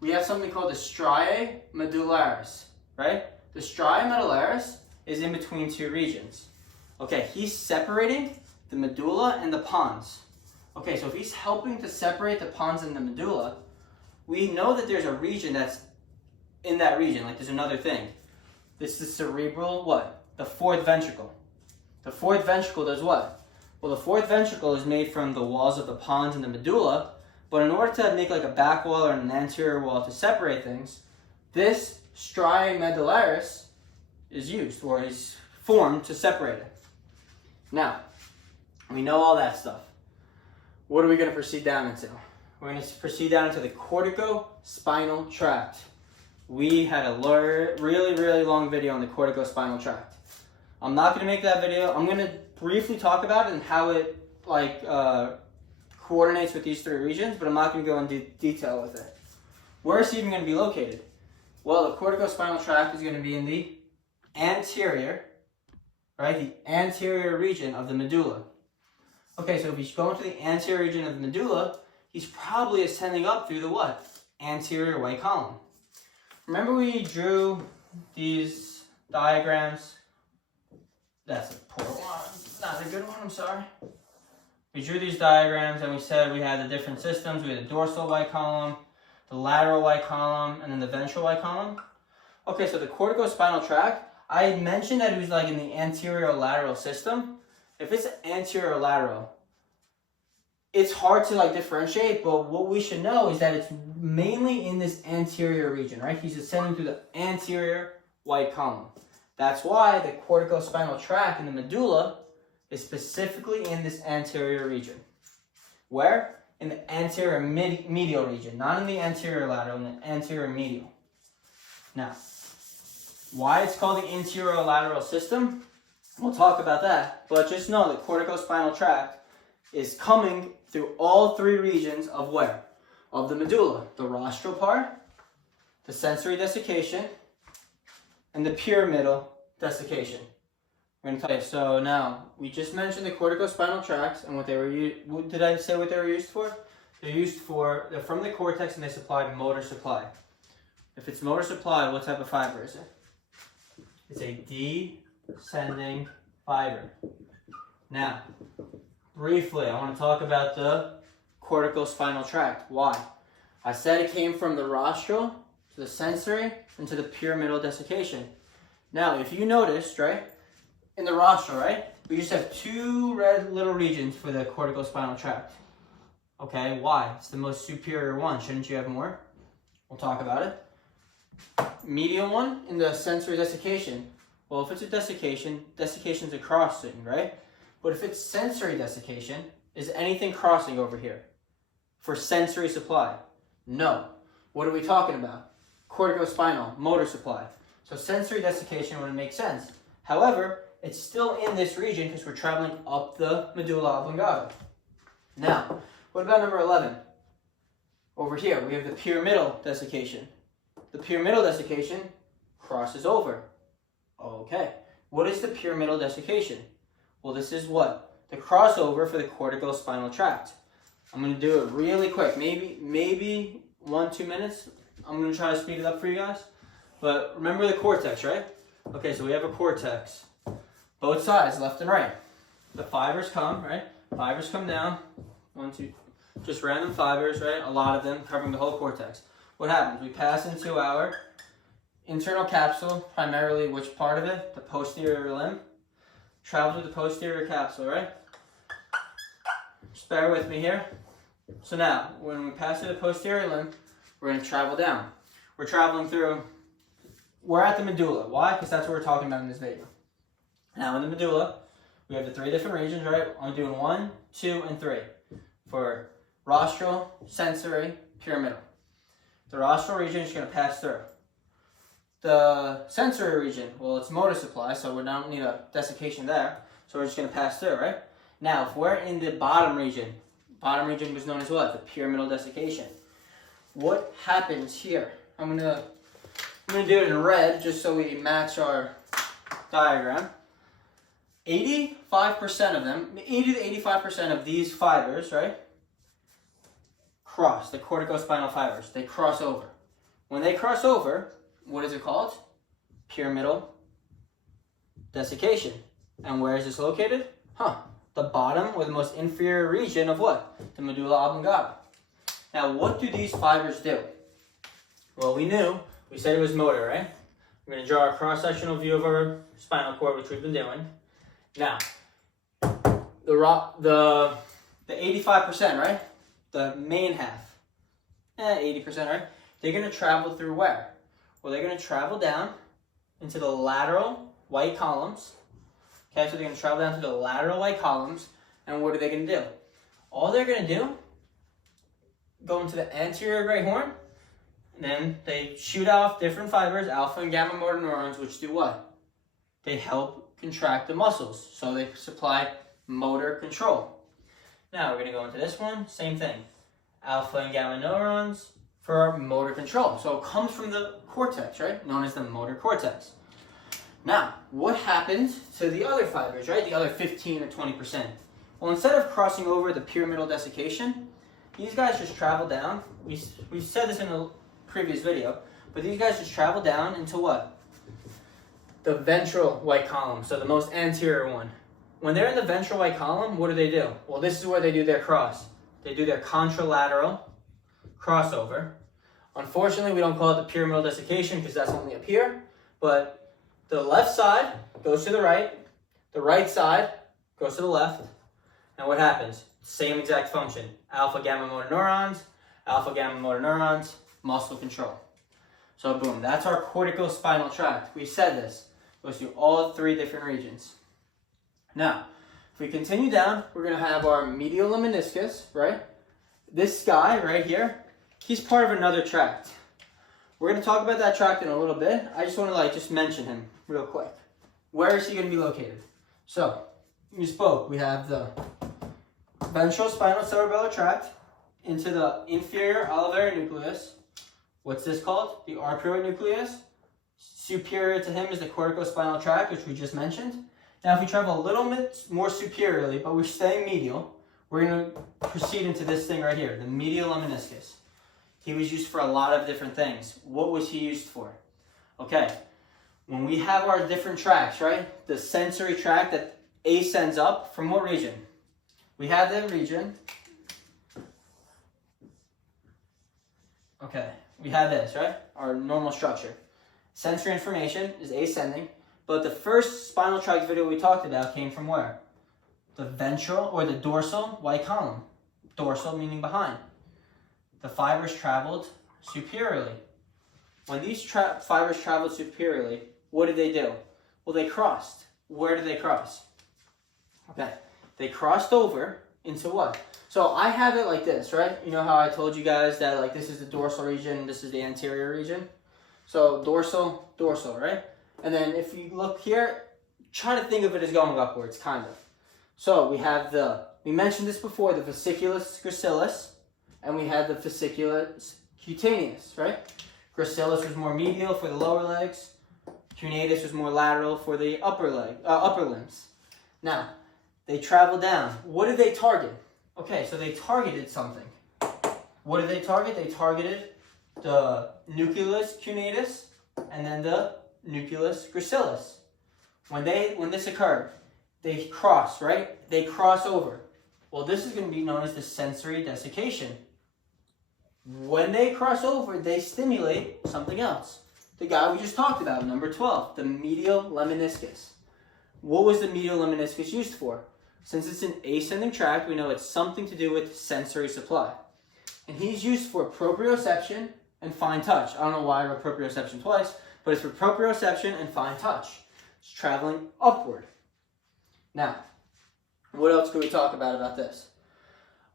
We have something called the striae medullaris, right? The striae medullaris is in between two regions. Okay, he's separating the medulla and the pons. Okay, so if he's helping to separate the pons and the medulla, we know that there's a region that's in that region, there's another thing. This is cerebral, what? The fourth ventricle. The fourth ventricle does what? Well, the fourth ventricle is made from the walls of the pons and the medulla, but in order to make a back wall or an anterior wall to separate things, this striae medullaris is used, or is formed to separate it. Now, we know all that stuff. What are we going to proceed down into? We're going to proceed down into the corticospinal tract. We had a really, really long video on the corticospinal tract. I'm not going to make that video. I'm going to briefly talk about it and how it coordinates with these 3 regions, but I'm not going to go into detail with it. Where is he even going to be located? Well, the corticospinal tract is going to be in the anterior, right? The anterior region of the medulla. Okay, so if he's going to the anterior region of the medulla, he's probably ascending up through the what? Anterior white column. Remember we drew these diagrams That's a poor one. Not a good one, I'm sorry. We drew these diagrams and we said we had the different systems. We had the dorsal Y column, the lateral Y column, and then the ventral Y column. Okay, so the corticospinal tract, I mentioned that it was like in the anterior lateral system. If it's anterior lateral, it's hard to like differentiate, but what we should know is that it's mainly in this anterior region, right? He's ascending through the anterior Y column. That's why the corticospinal tract in the medulla is specifically in this anterior region. Where? In the anterior medial region, not in the anterior lateral, in the anterior medial. Now, why it's called the anterolateral system, we'll talk about that, but just know that corticospinal tract is coming through all three regions of where? Of the medulla. The rostral part, the sensory desiccation, and the pyramidal desiccation. We're going to tell you. So now, we just mentioned the corticospinal tracts and what they were used. Did I say what they were used for? They're from the cortex and they supply motor supply. If it's motor supply, what type of fiber is it? It's a descending fiber. Now, briefly, I want to talk about the corticospinal tract. Why? I said it came from the rostral to the sensory and to the pyramidal desiccation. Now, if you noticed, right, in the rostral, right, we just have two red little regions for the corticospinal tract. Okay, why? It's the most superior one. Shouldn't you have more? We'll talk about it. Medial one in the sensory desiccation. Well, if it's a desiccation, desiccation is a crossing, right? But if it's sensory desiccation, is anything crossing over here for sensory supply? No. What are we talking about? Corticospinal, motor supply. So sensory desiccation wouldn't make sense. However, it's still in this region because we're traveling up the medulla oblongata. Now, what about number 11? Over here, we have the pyramidal desiccation. The pyramidal desiccation crosses over. Okay. What is the pyramidal desiccation? Well, this is what? The crossover for the corticospinal tract. I'm going to do it really quick. Maybe 1-2 minutes. I'm going to try to speed it up for you guys. But remember the cortex, right? Okay, so we have a cortex. Both sides, left and right. The fibers come, right? Fibers come down. 1, 2, just random fibers, right? A lot of them covering the whole cortex. What happens? We pass into our internal capsule, primarily which part of it? The posterior limb. Travel through the posterior capsule, right? Just bear with me here. So now, when we pass through the posterior limb, we're going to travel down. We're traveling through, we're at the medulla. Why? Because that's what we're talking about in this video. Now in the medulla, we have the three different regions, right? I'm doing 1, 2, and 3 for rostral, sensory, pyramidal. The rostral region is going to pass through. The sensory region, well, it's motor supply, so we don't need a desiccation there. So we're just going to pass through, right? Now, if we're in the bottom region was known as what? The pyramidal desiccation. What happens here? I'm gonna do it in red just so we match our diagram. 85% of them, 80 to 85% of these fibers, right, cross, the corticospinal fibers. They cross over. When they cross over, what is it called? Pyramidal desiccation. And where is this located? The bottom or the most inferior region of what? The medulla oblongata. Now, what do these fibers do? Well, we said it was motor, right? We're going to draw a cross-sectional view of our spinal cord, which we've been doing. Now, the 85%, right? The main half, 80%, right? They're going to travel through where? Well, they're going to travel down into the lateral white columns. Okay, so they're going to travel down to the lateral white columns, and what are they going to do? All they're going to do, go into the anterior great horn, and then they shoot off different fibers, alpha and gamma motor neurons, which do what? They help contract the muscles, so they supply motor control. Now we're going to go into this one, same thing. Alpha and gamma neurons for motor control. So it comes from the cortex, right? Known as the motor cortex. Now, what happens to the other fibers, right? The other 15 or 20%. Well, instead of crossing over the pyramidal desiccation, these guys just travel down. We said this in a previous video, but these guys just travel down into what? the ventral white column, so the most anterior one. When they're in the ventral white column, what do? Well, this is where they do their cross. They do their contralateral crossover. Unfortunately, we don't call it the pyramidal desiccation because that's only up here, but the left side goes to the right side goes to the left, and what happens? Same exact function. Alpha gamma motor neurons, muscle control. So boom, that's our corticospinal tract. We said this goes through all 3 different regions. Now, if we continue down, we're going to have our medial lemniscus, right? This guy right here, he's part of another tract. We're going to talk about that tract in a little bit. I just want to just mention him real quick. Where is he going to be located? So, we have the ventral spinal cerebellar tract into the inferior olivary nucleus. What's this called? The arcuate nucleus. Superior to him is the corticospinal tract, which we just mentioned. Now, if we travel a little bit more superiorly, but we're staying medial, we're going to proceed into this thing right here, the medial lemniscus. He was used for a lot of different things. What was he used for? Okay, when we have our different tracts, right? The sensory tract that ascends up from what region? We have the region. Okay, we have this, right? Our normal structure. Sensory information is ascending, but the first spinal tract video we talked about came from where? The ventral or the dorsal white column. Dorsal meaning behind. The fibers traveled superiorly. When these fibers traveled superiorly, what did they do? Well, they crossed. Where did they cross? Okay, they crossed over into what? So I have it like this, right? You know how I told you guys that this is the dorsal region, this is the anterior region? So dorsal, right? And then if you look here, try to think of it as going upwards, kind of. So we have we mentioned this before, the fasciculus gracilis, and we had the fasciculus cutaneus, right? Gracilis was more medial for the lower legs. Cuneatus was more lateral for the upper limbs. Now, they travel down. What did they target? Okay, so they targeted something. What did they target? They targeted the nucleus cuneatus and then the nucleus gracilis. When this occurred, they cross, right? They cross over. Well, this is going to be known as the sensory desiccation. When they cross over, they stimulate something else. The guy we just talked about, number 12, the medial lemniscus. What was the medial lemniscus used for? Since it's an ascending tract, we know it's something to do with sensory supply. And he's used for proprioception and fine touch. I don't know why I wrote proprioception twice, but it's for proprioception and fine touch. It's traveling upward. Now, what else could we talk about this?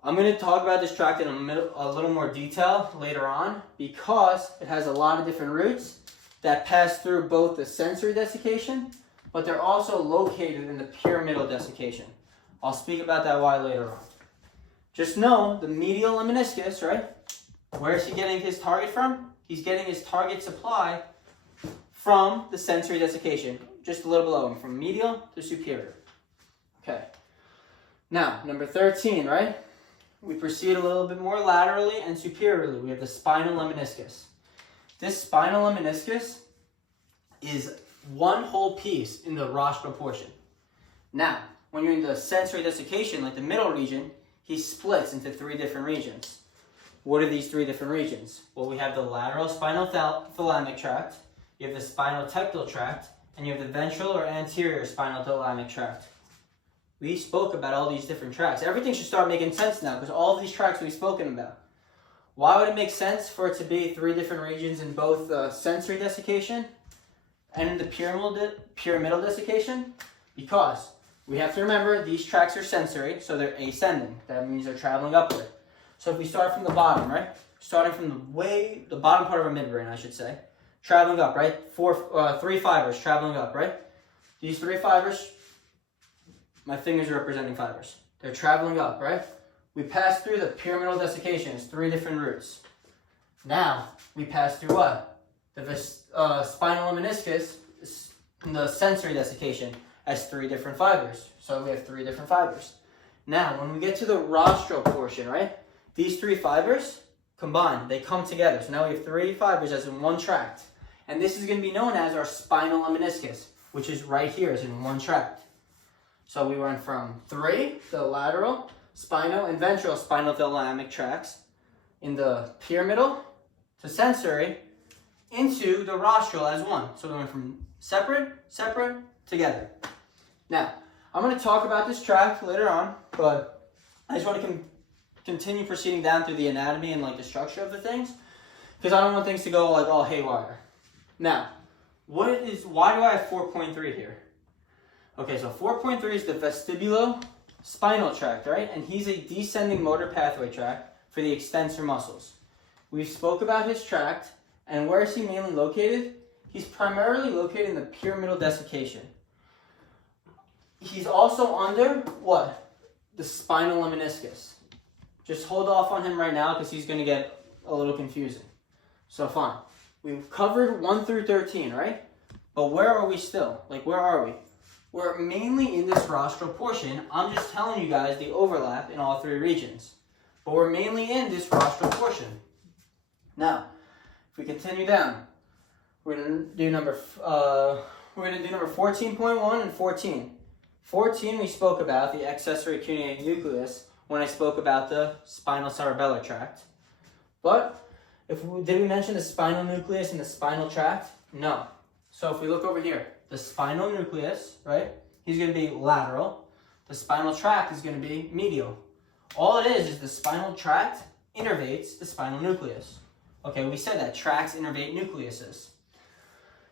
I'm going to talk about this tract in a little more detail later on because it has a lot of different roots that pass through both the sensory desiccation, but they're also located in the pyramidal desiccation. I'll speak about that why later on. Just know the medial lemniscus, right? Where is he getting his target from? He's getting his target supply from the sensory desiccation, just a little below him, from medial to superior. Okay. Now, number 13, right? We proceed a little bit more laterally and superiorly. We have the spinal lemniscus. This spinal lemniscus is one whole piece in the rostral portion. Now, when you're in the sensory desiccation, like the middle region, he splits into 3 different regions. What are these 3 different regions? Well, we have the lateral spinal thalamic tract, you have the spinal tectal tract, and you have the ventral or anterior spinal thalamic tract. We spoke about all these different tracts. Everything should start making sense now because all of these tracts we've spoken about. Why would it make sense for it to be 3 different regions in both the sensory desiccation and in the pyramidal desiccation? Because we have to remember these tracts are sensory, so they're ascending. That means they're traveling upward. So if we start from the bottom, right? Starting from the bottom part of our midbrain, I should say. Traveling up, right? 3 fibers traveling up, right? These 3 fibers, my fingers are representing fibers. They're traveling up, right? We pass through the pyramidal desiccation. It's 3 different roots. Now, we pass through what? The spinal lemniscus, the sensory desiccation, has 3 different fibers. So we have 3 different fibers. Now, when we get to the rostral portion, right? These 3 fibers combine. They come together. So now we have 3 fibers as in one tract. And this is going to be known as our spinal lemniscus. which is right here, is in one tract. So we went from 3, the lateral, spinal, and ventral spinal thalamic tracts in the pyramidal to sensory into the rostral as one. So we went from separate, together. Now, I'm going to talk about this tract later on, but I just want to continue proceeding down through the anatomy and like the structure of the things, because I don't want things to go like all haywire. Now, why do I have 4.3 here? Okay, so 4.3 is the vestibulospinal tract, right? And he's a descending motor pathway tract for the extensor muscles. We spoke about his tract, and where is he mainly located? He's primarily located in the pyramidal desiccation. He's also under what? The spinal lemniscus. Just hold off on him right now because he's going to get a little confusing. So fine. We've covered 1 through 13, right? But where are we still? Like, where are we? We're mainly in this rostral portion. I'm just telling you guys the overlap in all 3 regions. But we're mainly in this rostral portion. Now, if we continue down, we're going to do number 14.1 and 14. 14, we spoke about the accessory cuneate nucleus when I spoke about the spinal cerebellar tract. But did we mention the spinal nucleus and the spinal tract? No. So if we look over here, the spinal nucleus, right? He's going to be lateral. The spinal tract is going to be medial. All it is the spinal tract innervates the spinal nucleus. Okay, we said that tracts innervate nucleuses.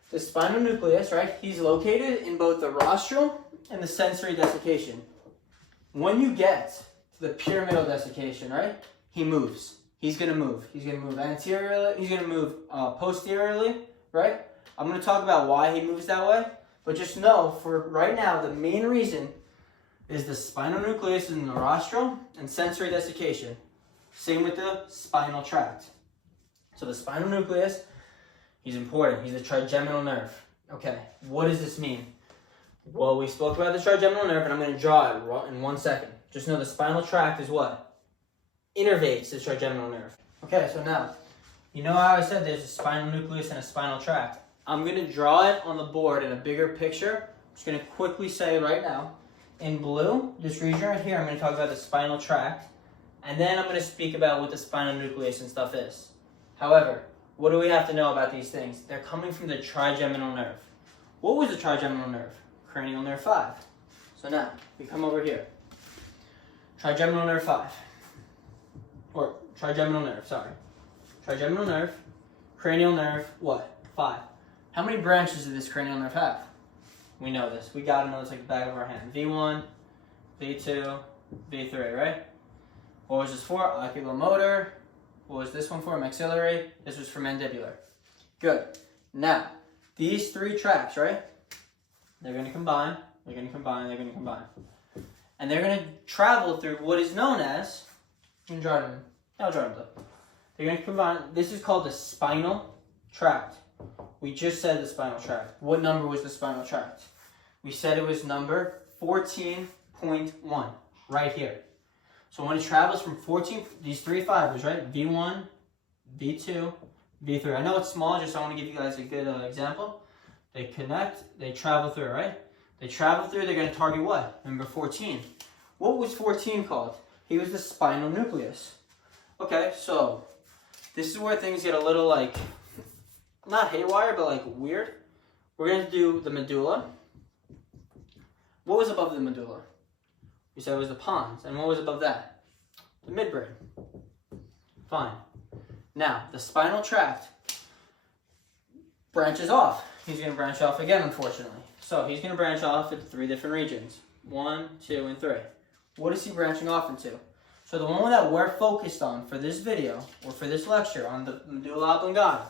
The spinal nucleus, right? He's located in both the rostral and the sensory desiccation. When you get to the pyramidal desiccation, right? He moves. He's going to move. He's going to move anteriorly. He's going to move posteriorly, right? I'm going to talk about why he moves that way. But just know, for right now, the main reason is the spinal nucleus in the rostral and sensory desiccation. Same with the spinal tract. So the spinal nucleus, he's important. He's a trigeminal nerve. Okay, what does this mean? Well, we spoke about the trigeminal nerve, and I'm going to draw it in 1 second. Just know the spinal tract is what? Innervates the trigeminal nerve. Okay, so now, you know how I said there's a spinal nucleus and a spinal tract? I'm going to draw it on the board in a bigger picture. I'm just going to quickly say right now, in blue, this region right here, I'm going to talk about the spinal tract, and then I'm going to speak about what the spinal nucleus and stuff is. However, what do we have to know about these things? They're coming from the trigeminal nerve. What was the trigeminal nerve? Cranial nerve 5. So now, we come over here. Trigeminal nerve 5. Or trigeminal nerve, sorry. Trigeminal nerve, cranial nerve, what? 5. How many branches does this cranial nerve have? We know this. We gotta know this like the back of our hand. V1, V2, V3, right? What was this for? Oculomotor. What was this one for? Maxillary. This was for mandibular. Good. Now, these 3 tracts, right? They're going to combine. They're going to combine. They're going to combine. And they're going to travel through what is known as... I'll draw them blue. They're going to combine. This is called the spinal tract. We just said the spinal tract. What number was the spinal tract? We said it was number 14.1. Right here. So when it travels from 14, these 3 fibers, right? V1, V2, V3. I know it's small, just so I want to give you guys a good example. They connect, they travel through, right? They travel through, they're going to target what? Number 14. What was 14 called? He was the spinal nucleus. Okay, so this is where things get a little like, not haywire, but like weird. We're going to do the medulla. What was above the medulla? We said it was the pons. And what was above that? The midbrain. Fine. Now, the spinal tract branches off. He's going to branch off again, unfortunately. So he's going to branch off into 3 different regions. 1, 2, and 3. What is he branching off into? So the one that we're focused on for this video, or for this lecture on the medulla oblongata,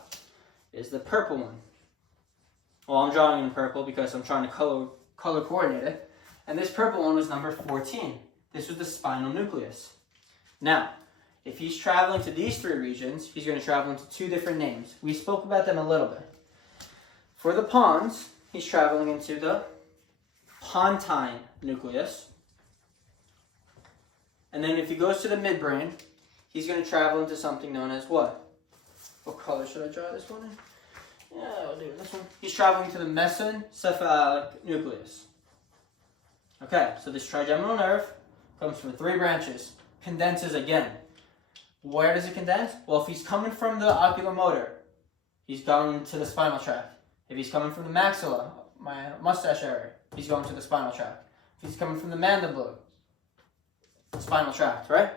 is the purple one. Well, I'm drawing in purple because I'm trying to color coordinate it. And this purple one was number 14. This was the spinal nucleus. Now, if he's traveling to these 3 regions, he's going to travel into 2 different names. We spoke about them a little bit. For the pons, he's traveling into the pontine nucleus. And then if he goes to the midbrain, he's going to travel into something known as what? What color should I draw this one in? Yeah, we'll do this one. He's traveling to the mesencephalic nucleus. Okay, so this trigeminal nerve comes from 3 branches, condenses again. Where does it condense? Well, if he's coming from the oculomotor, he's going to the spinal tract. If he's coming from the maxilla, my mustache area, he's going to the spinal tract. If he's coming from the mandible, spinal tract, right?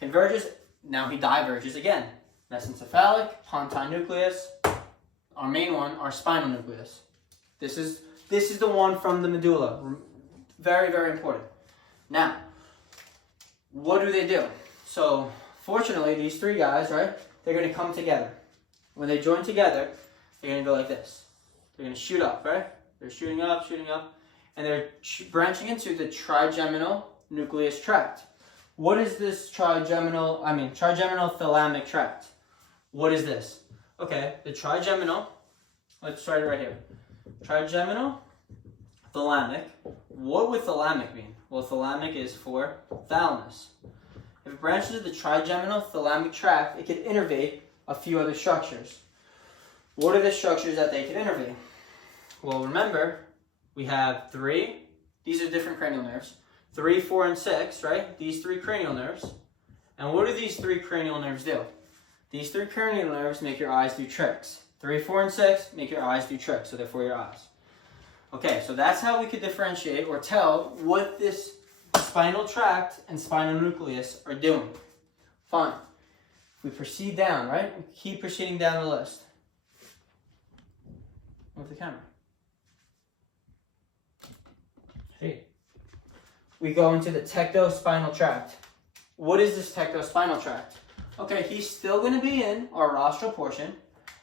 Converges, now he diverges again. Mesencephalic, pontine nucleus, our main one, our spinal nucleus. This is the one from the medulla. Very, very important. Now, what do? So, fortunately, these 3 guys, right, they're going to come together. When they join together, they're going to go like this. They're going to shoot up, right? They're shooting up, and they're branching into the trigeminal nucleus tract. What is this trigeminal thalamic tract? What is this? Okay, the trigeminal, let's write it right here. Trigeminal thalamic. What would thalamic mean? Well, thalamic is for thalamus. If it branches of the trigeminal thalamic tract, it could innervate a few other structures. What are the structures that they could innervate? Well, remember, we have 3. These are different cranial nerves. 3, 4, and 6, right? These 3 cranial nerves. And what do these 3 cranial nerves do? These 3 cranial nerves make your eyes do tricks. 3, 4, and 6 make your eyes do tricks, so they're for your eyes. Okay, so that's how we could differentiate or tell what this spinal tract and spinal nucleus are doing. Fine. If we proceed down, right? We keep proceeding down the list. Move the camera. Hey. We go into the tectospinal tract. What is this tectospinal tract? Okay, he's still going to be in our rostral portion.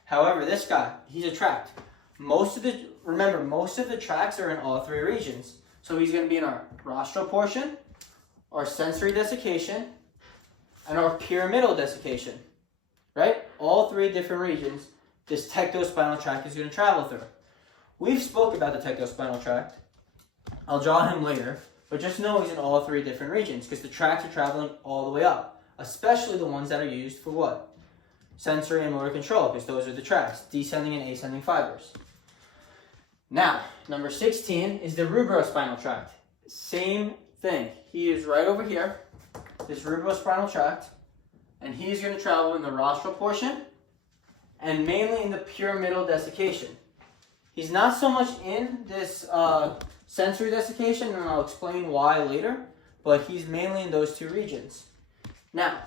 However, this guy, he's a tract. Most of the tracts are in all 3 regions. So he's going to be in our rostral portion, our sensory desiccation, and our pyramidal desiccation. Right? All 3 different regions this tectospinal tract is going to travel through. We've spoke about the tectospinal tract. I'll draw him later, but just know he's in all 3 different regions because the tracts are traveling all the way up, especially the ones that are used for what? Sensory and motor control, because those are the tracts, descending and ascending fibers. Now, number 16 is the rubrospinal tract. Same thing. He is right over here, this rubrospinal tract, and he's going to travel in the rostral portion and mainly in the pyramidal desiccation. He's not so much in this sensory desiccation, and I'll explain why later, but he's mainly in those 2 regions. Now,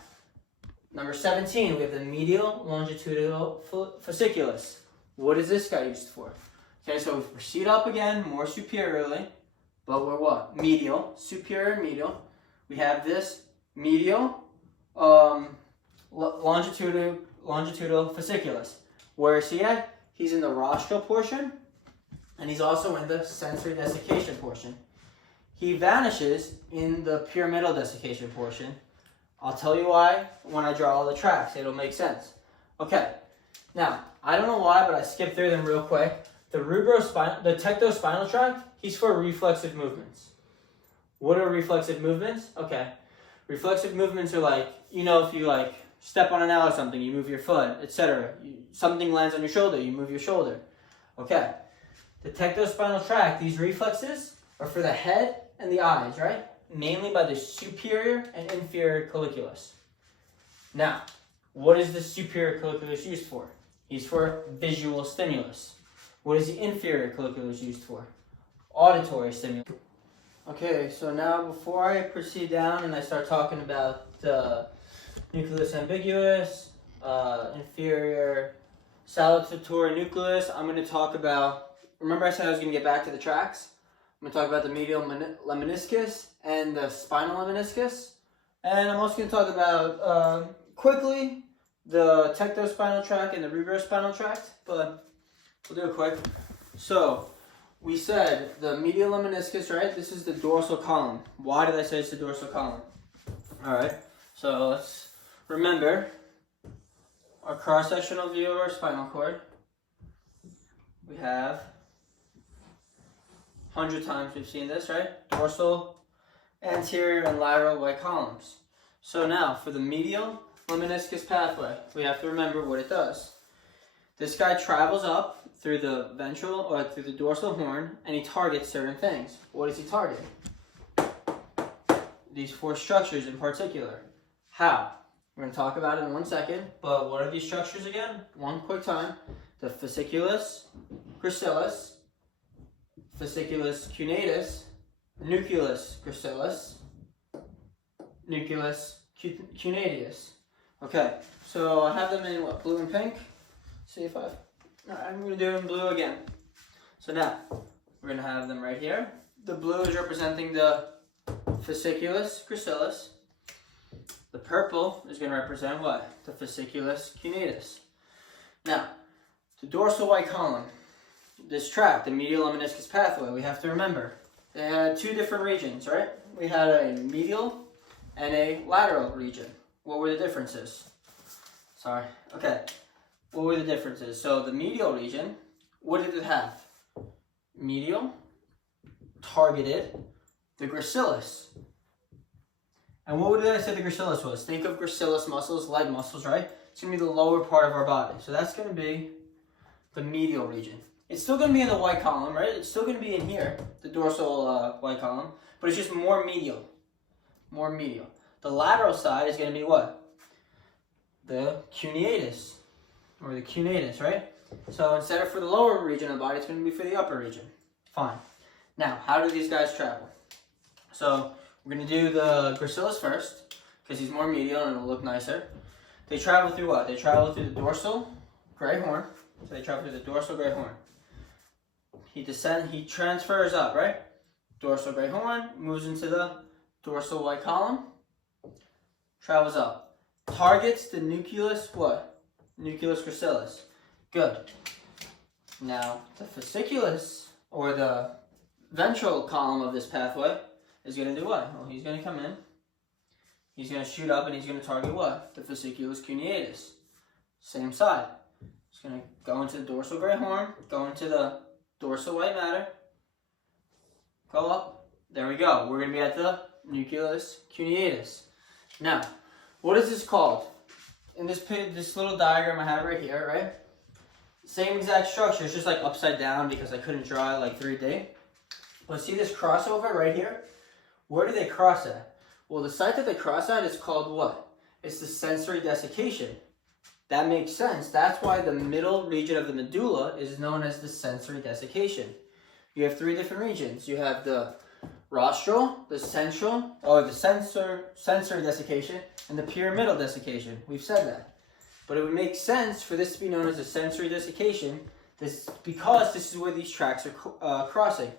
number 17, we have the medial longitudinal fasciculus. What is this guy used for? Okay, so we proceed up again, more superiorly, but we're what? Medial, superior and medial. We have this medial longitudinal fasciculus. Where is he at? He's in the rostral portion, and he's also in the sensory desiccation portion. He vanishes in the pyramidal desiccation portion. I'll tell you why when I draw all the tracks. It'll make sense. Okay, now, I don't know why, but I skipped through them real quick. The tectospinal tract, he's for reflexive movements. What are reflexive movements? Okay, reflexive movements are like, if you step on an nail or something, you move your foot, etc. Something lands on your shoulder, you move your shoulder. Okay, the tectospinal tract, these reflexes are for the head and the eyes, right? Mainly by the superior and inferior colliculus. Now, what is the superior colliculus used for? He's for visual stimulus. What is the inferior colliculus used for? Auditory stimulus. Okay, so now before I proceed down and I start talking about the nucleus ambiguus, inferior salutatory nucleus, I'm going to talk about, remember I said I was going to get back to the tracks? I'm going to talk about the medial lemniscus and the spinal lemniscus. And I'm also going to talk about, quickly, the tectospinal tract and the rubrospinal tract. But we'll do it quick. So, we said the medial lemniscus, right? This is the dorsal column. Why did I say it's the dorsal column? Alright, so let's remember our cross-sectional view of our spinal cord. We have 100 times we've seen this, right? Dorsal, anterior, and lateral white columns. So now, for the medial lemniscus pathway, we have to remember what it does. This guy travels up through the ventral or through the dorsal horn, and he targets certain things. What does he target? These 4 structures in particular. How? We're going to talk about it in 1 second, but what are these structures again? One quick time. The fasciculus gracilis, fasciculus cuneatus, nucleus gracilis, nucleus cuneatus. Okay, so I have them in what, blue and pink? See if Alright, I'm going to do it in blue again. So now, we're going to have them right here. The blue is representing the fasciculus gracilis. The purple is going to represent what? The fasciculus cuneatus. Now, the dorsal white column, this tract, the medial lemniscus pathway, we have to remember, they had 2 different regions, right? We had a medial and a lateral region. What were the differences? Sorry. Okay. What were the differences? So the medial region, what did it have? Medial targeted the gracilis. And what did I say the gracilis was? Think of gracilis muscles, leg muscles, right? It's going to be the lower part of our body. So that's going to be the medial region. It's still going to be in the white column, right? It's still going to be in here, the dorsal white column, but it's just more medial. More medial. The lateral side is going to be what? The cuneatus, or the cuneatus, right? So instead of for the lower region of the body, it's going to be for the upper region. Fine. Now, how do these guys travel? So we're going to do the gracilis first, because he's more medial and it'll look nicer. They travel through what? They travel through the dorsal gray horn. So they travel through the dorsal gray horn. He transfers up, right? Dorsal gray horn, moves into the dorsal white column, travels up. Targets the nucleus, what? Nucleus gracilis. Good. Now, the fasciculus, or the ventral column of this pathway, is going to do what? Well, he's going to come in, he's going to shoot up, and he's going to target what? The fasciculus cuneatus. Same side. He's going to go into the dorsal gray horn, go into the dorsal white matter, go up. There we go. We're going to be at the nucleus cuneatus. Now, what is this called? In this little diagram I have right here, right? Same exact structure. It's just like upside down because I couldn't draw it like 3D. But see this crossover right here? Where do they cross at? Well, the site that they cross at is called what? It's the sensory desiccation. That makes sense. That's why the middle region of the medulla is known as the sensory desiccation. You have 3 different regions. You have the rostral, the central, or the sensory desiccation, and the pyramidal desiccation. We've said that. But it would make sense for this to be known as a sensory desiccation because this is where these tracts are crossing.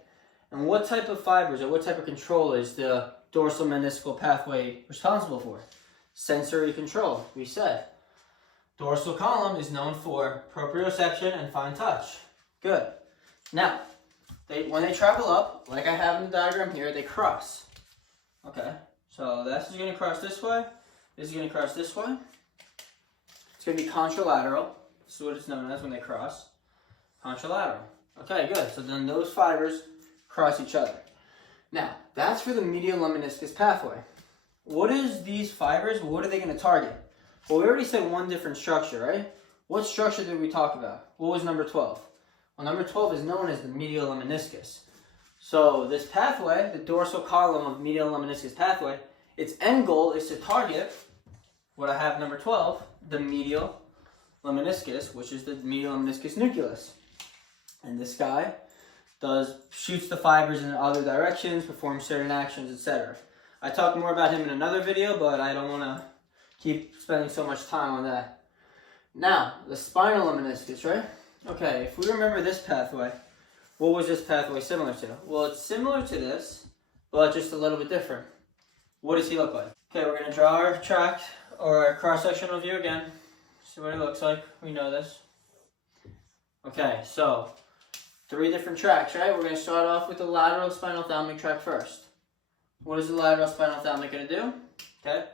And what type of fibers or what type of control is the dorsal meniscal pathway responsible for? Sensory control, we said. Dorsal column is known for proprioception and fine touch. Good. Now, when they travel up, like I have in the diagram here, they cross. Okay, so this is going to cross this way. This is going to cross this way. It's going to be contralateral. This is what it's known as when they cross. Contralateral. Okay, good. So then those fibers cross each other. Now, that's for the medial lemniscus pathway. What is these fibers? What are they going to target? Well, we already said one different structure, right? What structure did we talk about? What was number 12? Well, number 12 is known as the medial lemniscus. So this pathway, the dorsal column of medial lemniscus pathway, its end goal is to target what I have number 12, the medial lemniscus, which is the medial lemniscus nucleus. And this guy shoots the fibers in other directions, performs certain actions, etc. I talk more about him in another video, but I don't want to keep spending so much time on that. Now, the spinal lemniscus, right? Okay, if we remember this pathway, what was this pathway similar to? Well, it's similar to this, but just a little bit different. What does he look like? Okay, we're going to draw our tract, or our cross-sectional view again. See what it looks like. We know this. Okay, so 3 different tracts, right? We're going to start off with the lateral spinal thalamic tract first. What is the lateral spinal thalamic going to do? Okay,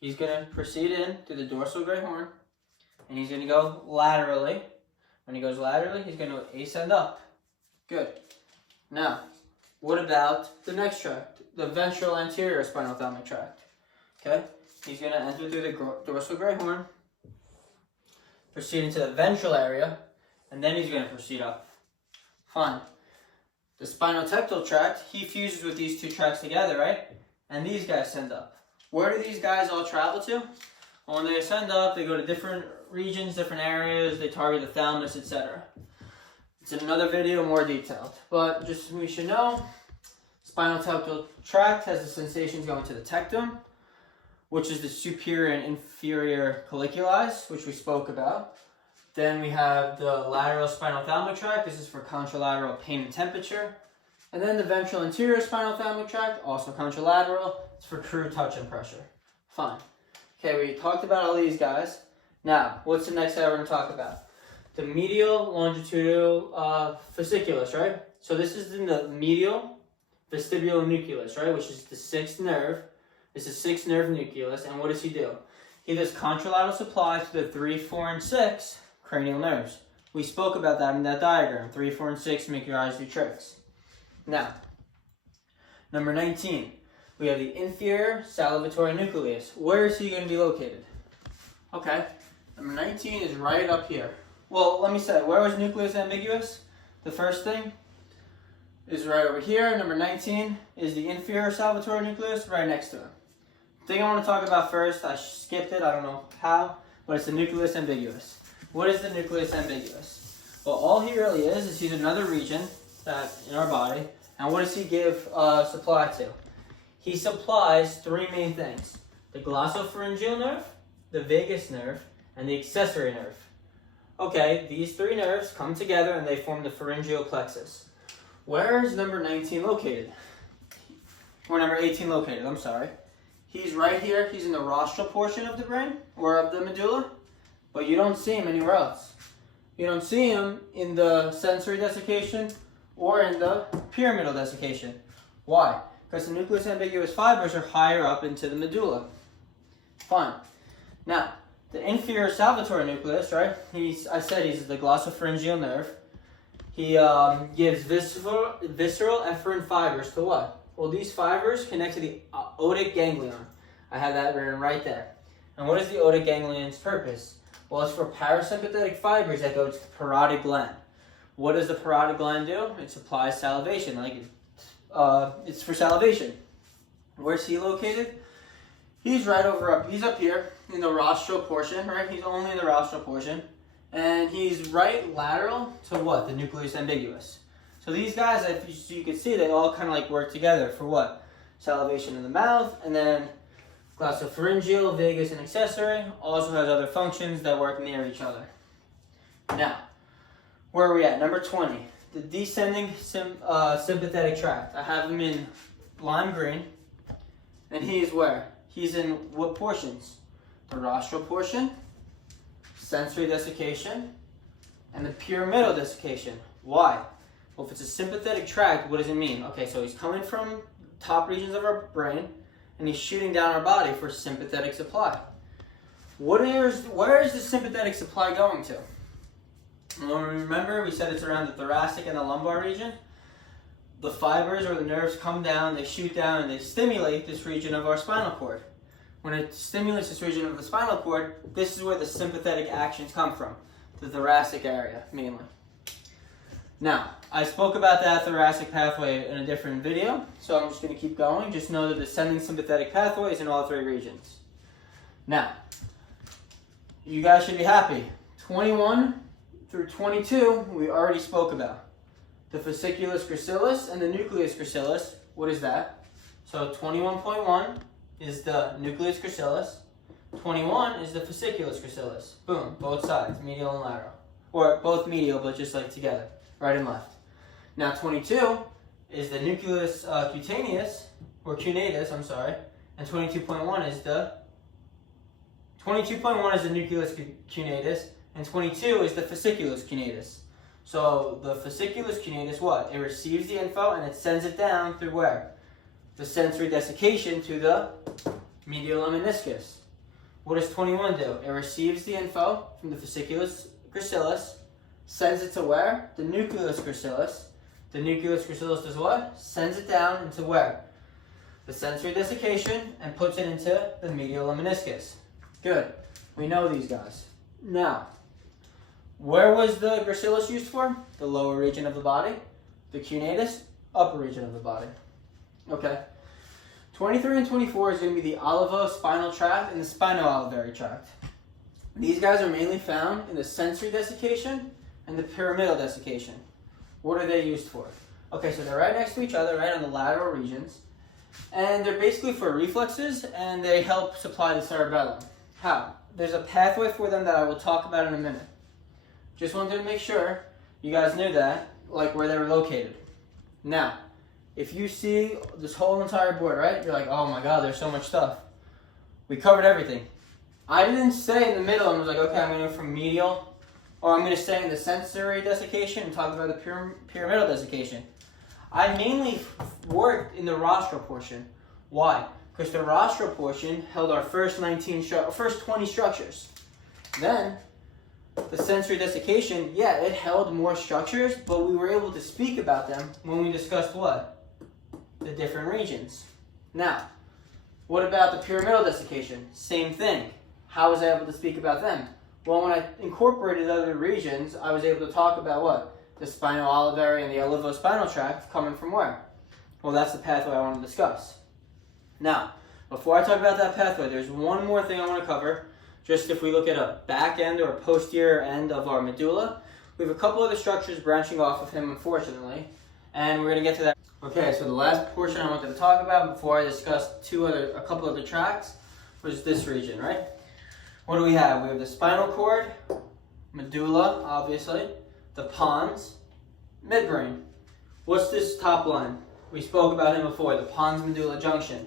he's going to proceed in through the dorsal gray horn, and he's going to go laterally. When he goes laterally, he's going to ascend up. Good. Now, what about the next tract? The ventral anterior spinal thalamic tract. Okay, he's going to enter through the dorsal gray horn, proceed into the ventral area, and then he's going to proceed up. Fine. The spinotectal tract, he fuses with these two tracts together, right? And these guys send up. Where do these guys all travel to? Well, when they ascend up, they go to different regions, different areas, they target the thalamus, etc. It's in another video, more detailed. But just we should know, spinotectal tract has the sensations going to the tectum, which is the superior and inferior colliculize, which we spoke about. Then we have the lateral spinothalamic tract. This is for contralateral pain and temperature. And then the ventral anterior spinothalamic tract, also contralateral. It's for crude touch and pressure. Fine. Okay, we talked about all these guys. Now, what's the next guy we're going to talk about? The medial longitudinal fasciculus, right? So this is in the medial vestibular nucleus, right? Which is the sixth nerve. This is sixth nerve nucleus. And what does he do? He does contralateral supply to the 3, 4, and 6 cranial nerves. We spoke about that in that diagram. 3, 4, and 6 make your eyes do tricks. Now, number 19. We have the inferior salivatory nucleus. Where is he going to be located? Okay, number 19 is right up here. Well, let me say, where was nucleus ambiguous? The first thing is right over here. Number 19 is the inferior salivatory nucleus right next to it. The thing I want to talk about first, I skipped it, I don't know how, but it's the nucleus ambiguous. What is the nucleus ambiguous? Well, all he really is he's another region that in our body, and what does he give supply to? He supplies three main things: the glossopharyngeal nerve, the vagus nerve, and the accessory nerve. Okay, these three nerves come together and they form the pharyngeal plexus. Where is number 19 located? Or number 18 located, I'm sorry. He's right here. He's in the rostral portion of the brain, or of the medulla, but you don't see him anywhere else. You don't see him in the sensory desiccation or in the pyramidal desiccation. Why? Because the nucleus ambiguous fibers are higher up into the medulla. Fine. Now, the inferior salivatory nucleus, right? I said he's the glossopharyngeal nerve. He gives visceral efferent fibers to what? Well, these fibers connect to the otic ganglion. I have that written right there. And what is the otic ganglion's purpose? Well, it's for parasympathetic fibers that go to the parotid gland. What does the parotid gland do? It supplies salivation. It's for salivation. Where's he located? He's right he's up here in the rostral portion, right? He's only in the rostral portion. And he's right lateral to what? The nucleus ambiguous. So these guys, as you can see, they all kind of like work together for what? Salivation in the mouth, and then glossopharyngeal, vagus, and accessory also has other functions that work near each other. Now, where are we at? Number 20, the descending sympathetic tract. I have him in lime green, and he's where? He's in what portions? The rostral portion, sensory desiccation, and the pyramidal desiccation. Why? Well, if it's a sympathetic tract, what does it mean? Okay, so he's coming from top regions of our brain, and he's shooting down our body for sympathetic supply. Where is the sympathetic supply going to? Well, remember, we said it's around the thoracic and the lumbar region. The fibers or the nerves come down, they shoot down, and they stimulate this region of our spinal cord. When it stimulates this region of the spinal cord, this is where the sympathetic actions come from, the thoracic area, mainly. Now, I spoke about that thoracic pathway in a different video, so I'm just going to keep going. Just know that the descending sympathetic pathway is in all three regions. Now, you guys should be happy. 21 through 22, we already spoke about. The fasciculus gracilis and the nucleus gracilis, what is that? So 21.1 is the nucleus gracilis. 21 is the fasciculus gracilis. Boom, both sides, medial and lateral. Or both medial, but just like together, right and left. Now 22 is the nucleus cutaneous, or cunatus, I'm sorry. And 22.1 is the nucleus cunatus, and 22 is the fasciculus cunatus. So the fasciculus cunatus, what? It receives the info and it sends it down through where? The sensory desiccation to the medial meniscus. What does 21 do? It receives the info from the fasciculus gracilis, sends it to where? The nucleus gracilis. The nucleus gracilis does what? Sends it down into where? The sensory desiccation, and puts it into the medial meniscus. Good. We know these guys. Now, Where was the gracilis used for? The lower region of the body. The cunatus, upper region of the body. Okay. 23 and 24 is going to be the olivospinal tract and the spino-olivary tract. These guys are mainly found in the sensory desiccation and the pyramidal desiccation. What are they used for? Okay, so they're right next to each other, right on the lateral regions. And they're basically for reflexes, and they help supply the cerebellum. How? There's a pathway for them that I will talk about in a minute. Just wanted to make sure you guys knew that, like where they were located. Now, if you see this whole entire board, right, you're like, oh my god, there's so much stuff. We covered everything. I didn't stay in the middle and was like, okay, I'm going to go from medial, or I'm going to stay in the sensory desiccation and talk about the pyramidal desiccation. I mainly worked in the rostral portion. Why? Because the rostral portion held our first 20 structures. Then, the sensory desiccation, yeah, it held more structures, but we were able to speak about them when we discussed what? The different regions. Now, what about the pyramidal desiccation? Same thing. How was I able to speak about them? Well, when I incorporated other regions, I was able to talk about what? The spino-olivary and the olivospinal tract coming from where? Well, that's the pathway I want to discuss. Now, before I talk about that pathway, there's one more thing I want to cover. Just if we look at a back end or a posterior end of our medulla, we have a couple other structures branching off of him, unfortunately, and we're going to get to that. Okay, so the last portion I wanted to talk about before I discuss a couple other tracts was this region, right? What do we have? We have the spinal cord, medulla, obviously, the pons, midbrain. What's this top line? We spoke about him before, the pons-medulla junction.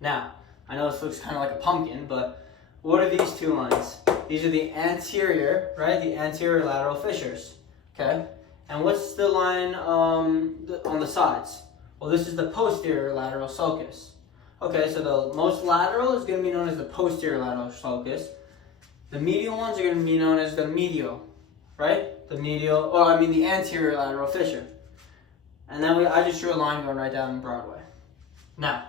Now, I know this looks kind of like a pumpkin, but what are these two lines? These are the anterior, right? The anterior lateral fissures, okay? And what's the line on the sides? Well, this is the posterior lateral sulcus. Okay, so the most lateral is going to be known as the posterior lateral sulcus. The medial ones are going to be known as the medial, right? The anterior lateral fissure. And then I just drew a line going right down Broadway. Now,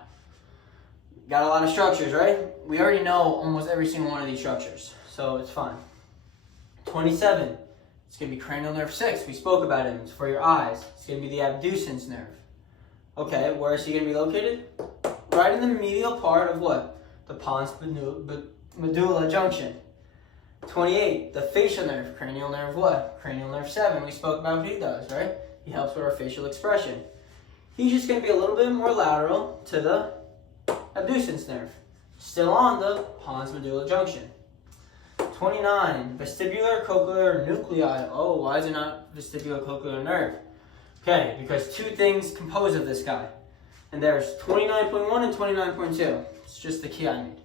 got a lot of structures, right? We already know almost every single one of these structures, so it's fine. 27, it's going to be cranial nerve 6. We spoke about it. It's for your eyes. It's going to be the abducens nerve. Okay, where is he going to be located? Right in the medial part of what? The pons medulla junction. 28, the facial nerve. Cranial nerve what? Cranial nerve 7. We spoke about what he does, right? He helps with our facial expression. He's just going to be a little bit more lateral to the abducens nerve. Still on the pons medulla junction. 29, vestibular cochlear nuclei. Oh, why is it not vestibular cochlear nerve? Okay, because two things compose of this guy. And there's 29.1 and 29.2. It's just the key I need.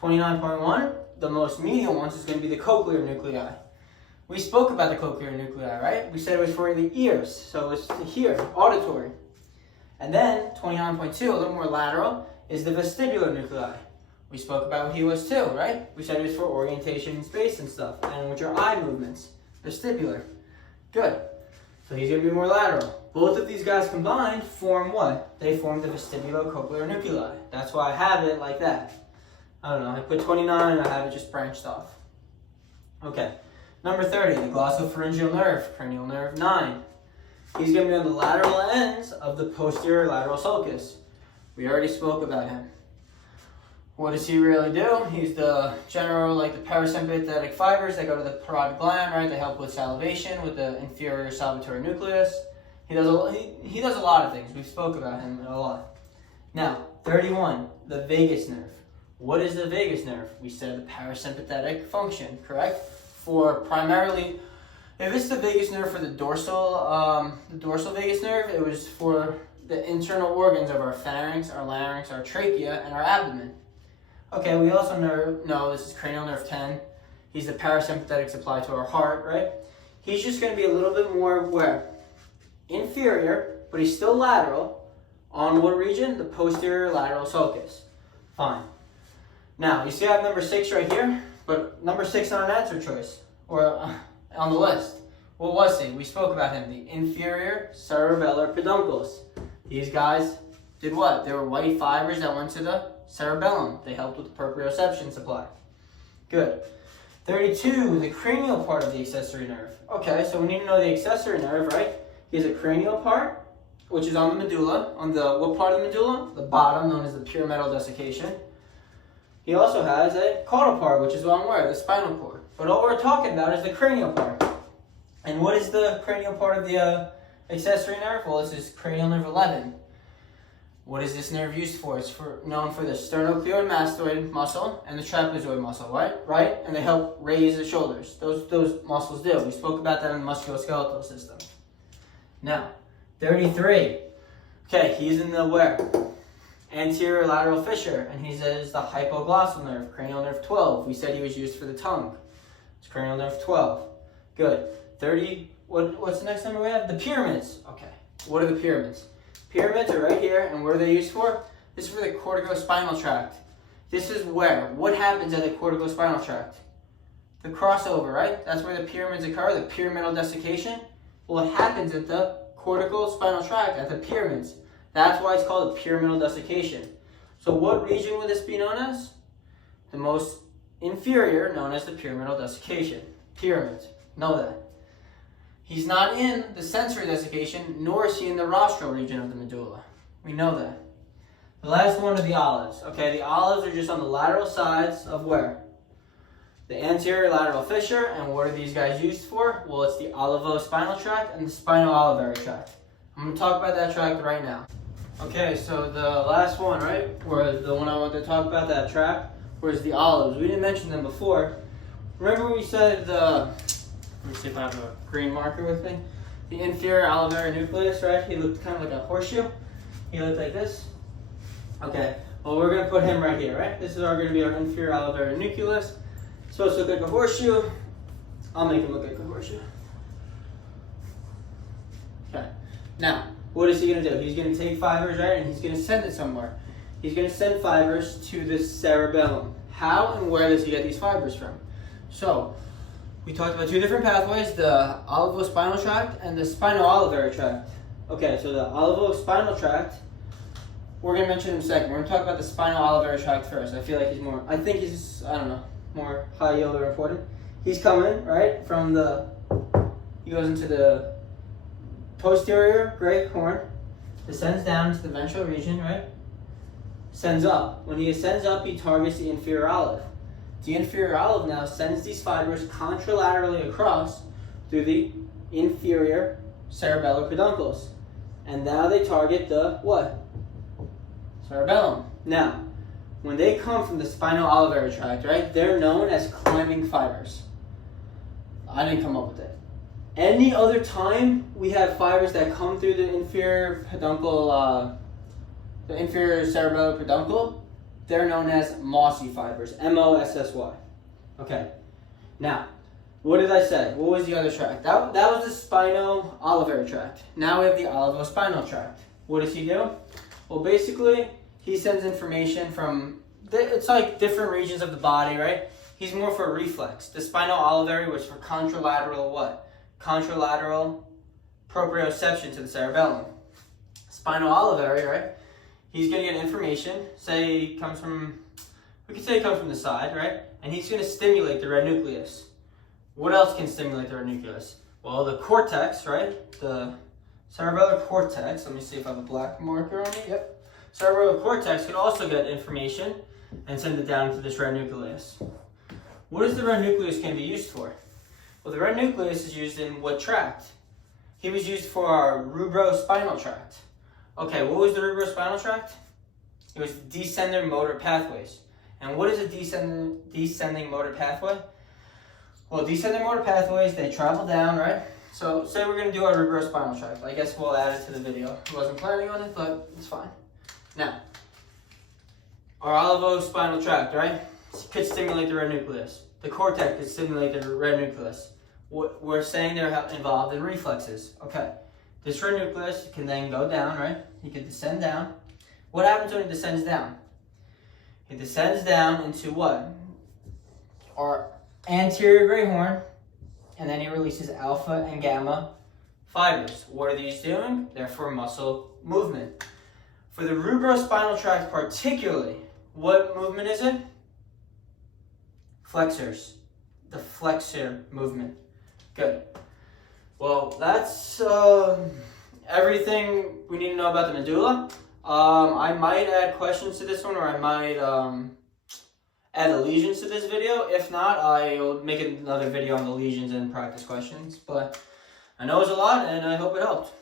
29.1, the most medial ones, is going to be the cochlear nuclei. We spoke about the cochlear nuclei, right? We said it was for the ears, so it's to hear, auditory. And then 29.2, a little more lateral, is the vestibular nuclei. We spoke about what he was too, right? We said it was for orientation in space and stuff, and with your eye movements. Vestibular. Good. So he's going to be more lateral. Both of these guys combined form what? They form the vestibulocochlear nuclei. That's why I have it like that. I don't know, I put 29 and I have it just branched off. Okay. Number 30, the glossopharyngeal nerve, cranial nerve 9. He's going to be on the lateral ends of the posterior lateral sulcus. We already spoke about him. What does he really do? He's the general, the parasympathetic fibers that go to the parotid gland, right? They help with salivation, with the inferior salivatory nucleus. He does a lot of things. We spoke about him a lot. Now, 31, the vagus nerve. What is the vagus nerve? We said the parasympathetic function, correct? For primarily, if it's the vagus nerve for the dorsal vagus nerve, it was for the internal organs of our pharynx, our larynx, our trachea, and our abdomen. Okay, we also know this is cranial nerve 10. He's the parasympathetic supply to our heart, right? He's just going to be a little bit more where? Inferior, but he's still lateral. On what region? The posterior lateral sulcus. Fine. Now, you see I have number 6 right here, but number 6 not an answer choice, or on the list. What was he? We spoke about him, the inferior cerebellar pedunculus. These guys did what? They were white fibers that went to the cerebellum. They helped with the proprioception supply. Good. 32, the cranial part of the accessory nerve. Okay, so we need to know the accessory nerve, right? He has a cranial part, which is on the medulla. On the, what part of the medulla? The bottom, known as the pyramidal desiccation. He also has a caudal part, which is on where? The spinal cord. But all we're talking about is the cranial part. And what is the cranial part of the accessory nerve? Well, this is cranial nerve 11. What is this nerve used for? It's known for the sternocleidomastoid muscle and the trapezoid muscle, right? And they help raise the shoulders. Those muscles do. We spoke about that in the musculoskeletal system. Now, 33. Okay, he's in the where? Anterior lateral fissure, and he says the hypoglossal nerve, cranial nerve 12. We said he was used for the tongue. It's cranial nerve 12. Good. 30. What's the next number we have? The pyramids. Okay. What are the pyramids? Pyramids are right here, and what are they used for? This is for the corticospinal tract. This is where? What happens at the corticospinal tract? The crossover, right? That's where the pyramids occur, the pyramidal desiccation. Well, it happens at the corticospinal tract, at the pyramids. That's why it's called a pyramidal desiccation. So what region would this be known as? The most inferior, known as the pyramidal desiccation. Pyramids. Know that. He's not in the sensory desiccation, nor is he in the rostral region of the medulla. We know that. The last one are the olives. Okay, the olives are just on the lateral sides of where? The anterior lateral fissure, and what are these guys used for? Well, it's the olivospinal tract and the spino-olivary tract. I'm going to talk about that tract right now. Okay, so the last one, right, or the one I want to talk about, that tract, was the olives. We didn't mention them before. Remember we said let me see if I have a green marker with me. The inferior olivary nucleus, right? He looked kind of like a horseshoe. He looked like this. Okay, well, we're going to put him right here, right? This is going to be our inferior olivary nucleus. Supposed to look like a horseshoe. I'll make him look like a horseshoe. Okay, now, what is he going to do? He's going to take fibers, right, and he's going to send it somewhere. He's going to send fibers to the cerebellum. How and where does he get these fibers from? So, we talked about two different pathways, the olivospinal tract and the spino-olivary tract. Okay, so the olivospinal tract, we're going to mention in a second. We're going to talk about the spino-olivary tract first. I feel like he's more high yield or important. He's coming, right, from he goes into the posterior great horn, descends down into the ventral region, right, ascends up. When he ascends up, he targets the inferior olive. The inferior olive now sends these fibers contralaterally across through the inferior cerebellar peduncles. And now they target the what? Cerebellum. Now, when they come from the spino-olivary tract, right, they're known as climbing fibers. I didn't come up with it. Any other time we have fibers that come through the inferior peduncle, the inferior cerebellar peduncle, they're known as mossy fibers, M-O-S-S-Y. Okay, now, what did I say? What was the other tract? That was the spino-olivary tract. Now we have the olivospinal tract. What does he do? Well, basically, he sends information from, it's like different regions of the body, right? He's more for reflex. The spino-olivary was for contralateral what? Contralateral proprioception to the cerebellum. Spino-olivary, right? He's going to get information, we could say it comes from the side, right? And he's going to stimulate the red nucleus. What else can stimulate the red nucleus? Well, the cortex, right? The cerebellar cortex. Let me see if I have a black marker on it. Yep. Cerebellar cortex can also get information and send it down to this red nucleus. What is the red nucleus can be used for? Well, the red nucleus is used in what tract? He was used for our rubrospinal tract. Okay, what was the rubrospinal tract? It was descending motor pathways. And what is a descending motor pathway? Well, descending motor pathways, they travel down, right? So, say we're going to do our rubrospinal tract. I guess we'll add it to the video. I wasn't planning on it, but it's fine. Now, our olivospinal tract, right? Could stimulate the red nucleus. The cortex could stimulate the red nucleus. We're saying they're involved in reflexes. Okay. This red nucleus can then go down, right? He could descend down. What happens when he descends down? He descends down into what? Our anterior great horn, and then he releases alpha and gamma fibers. What are these doing? They're for muscle movement. For the rubrospinal tract particularly, what movement is it? Flexors. the flexor movement. Good. Well, that's everything we need to know about the medulla. I might add questions to this one, or I might add the lesions to this video. If not, I'll make another video on the lesions and practice questions. But I know it's a lot, and I hope it helped.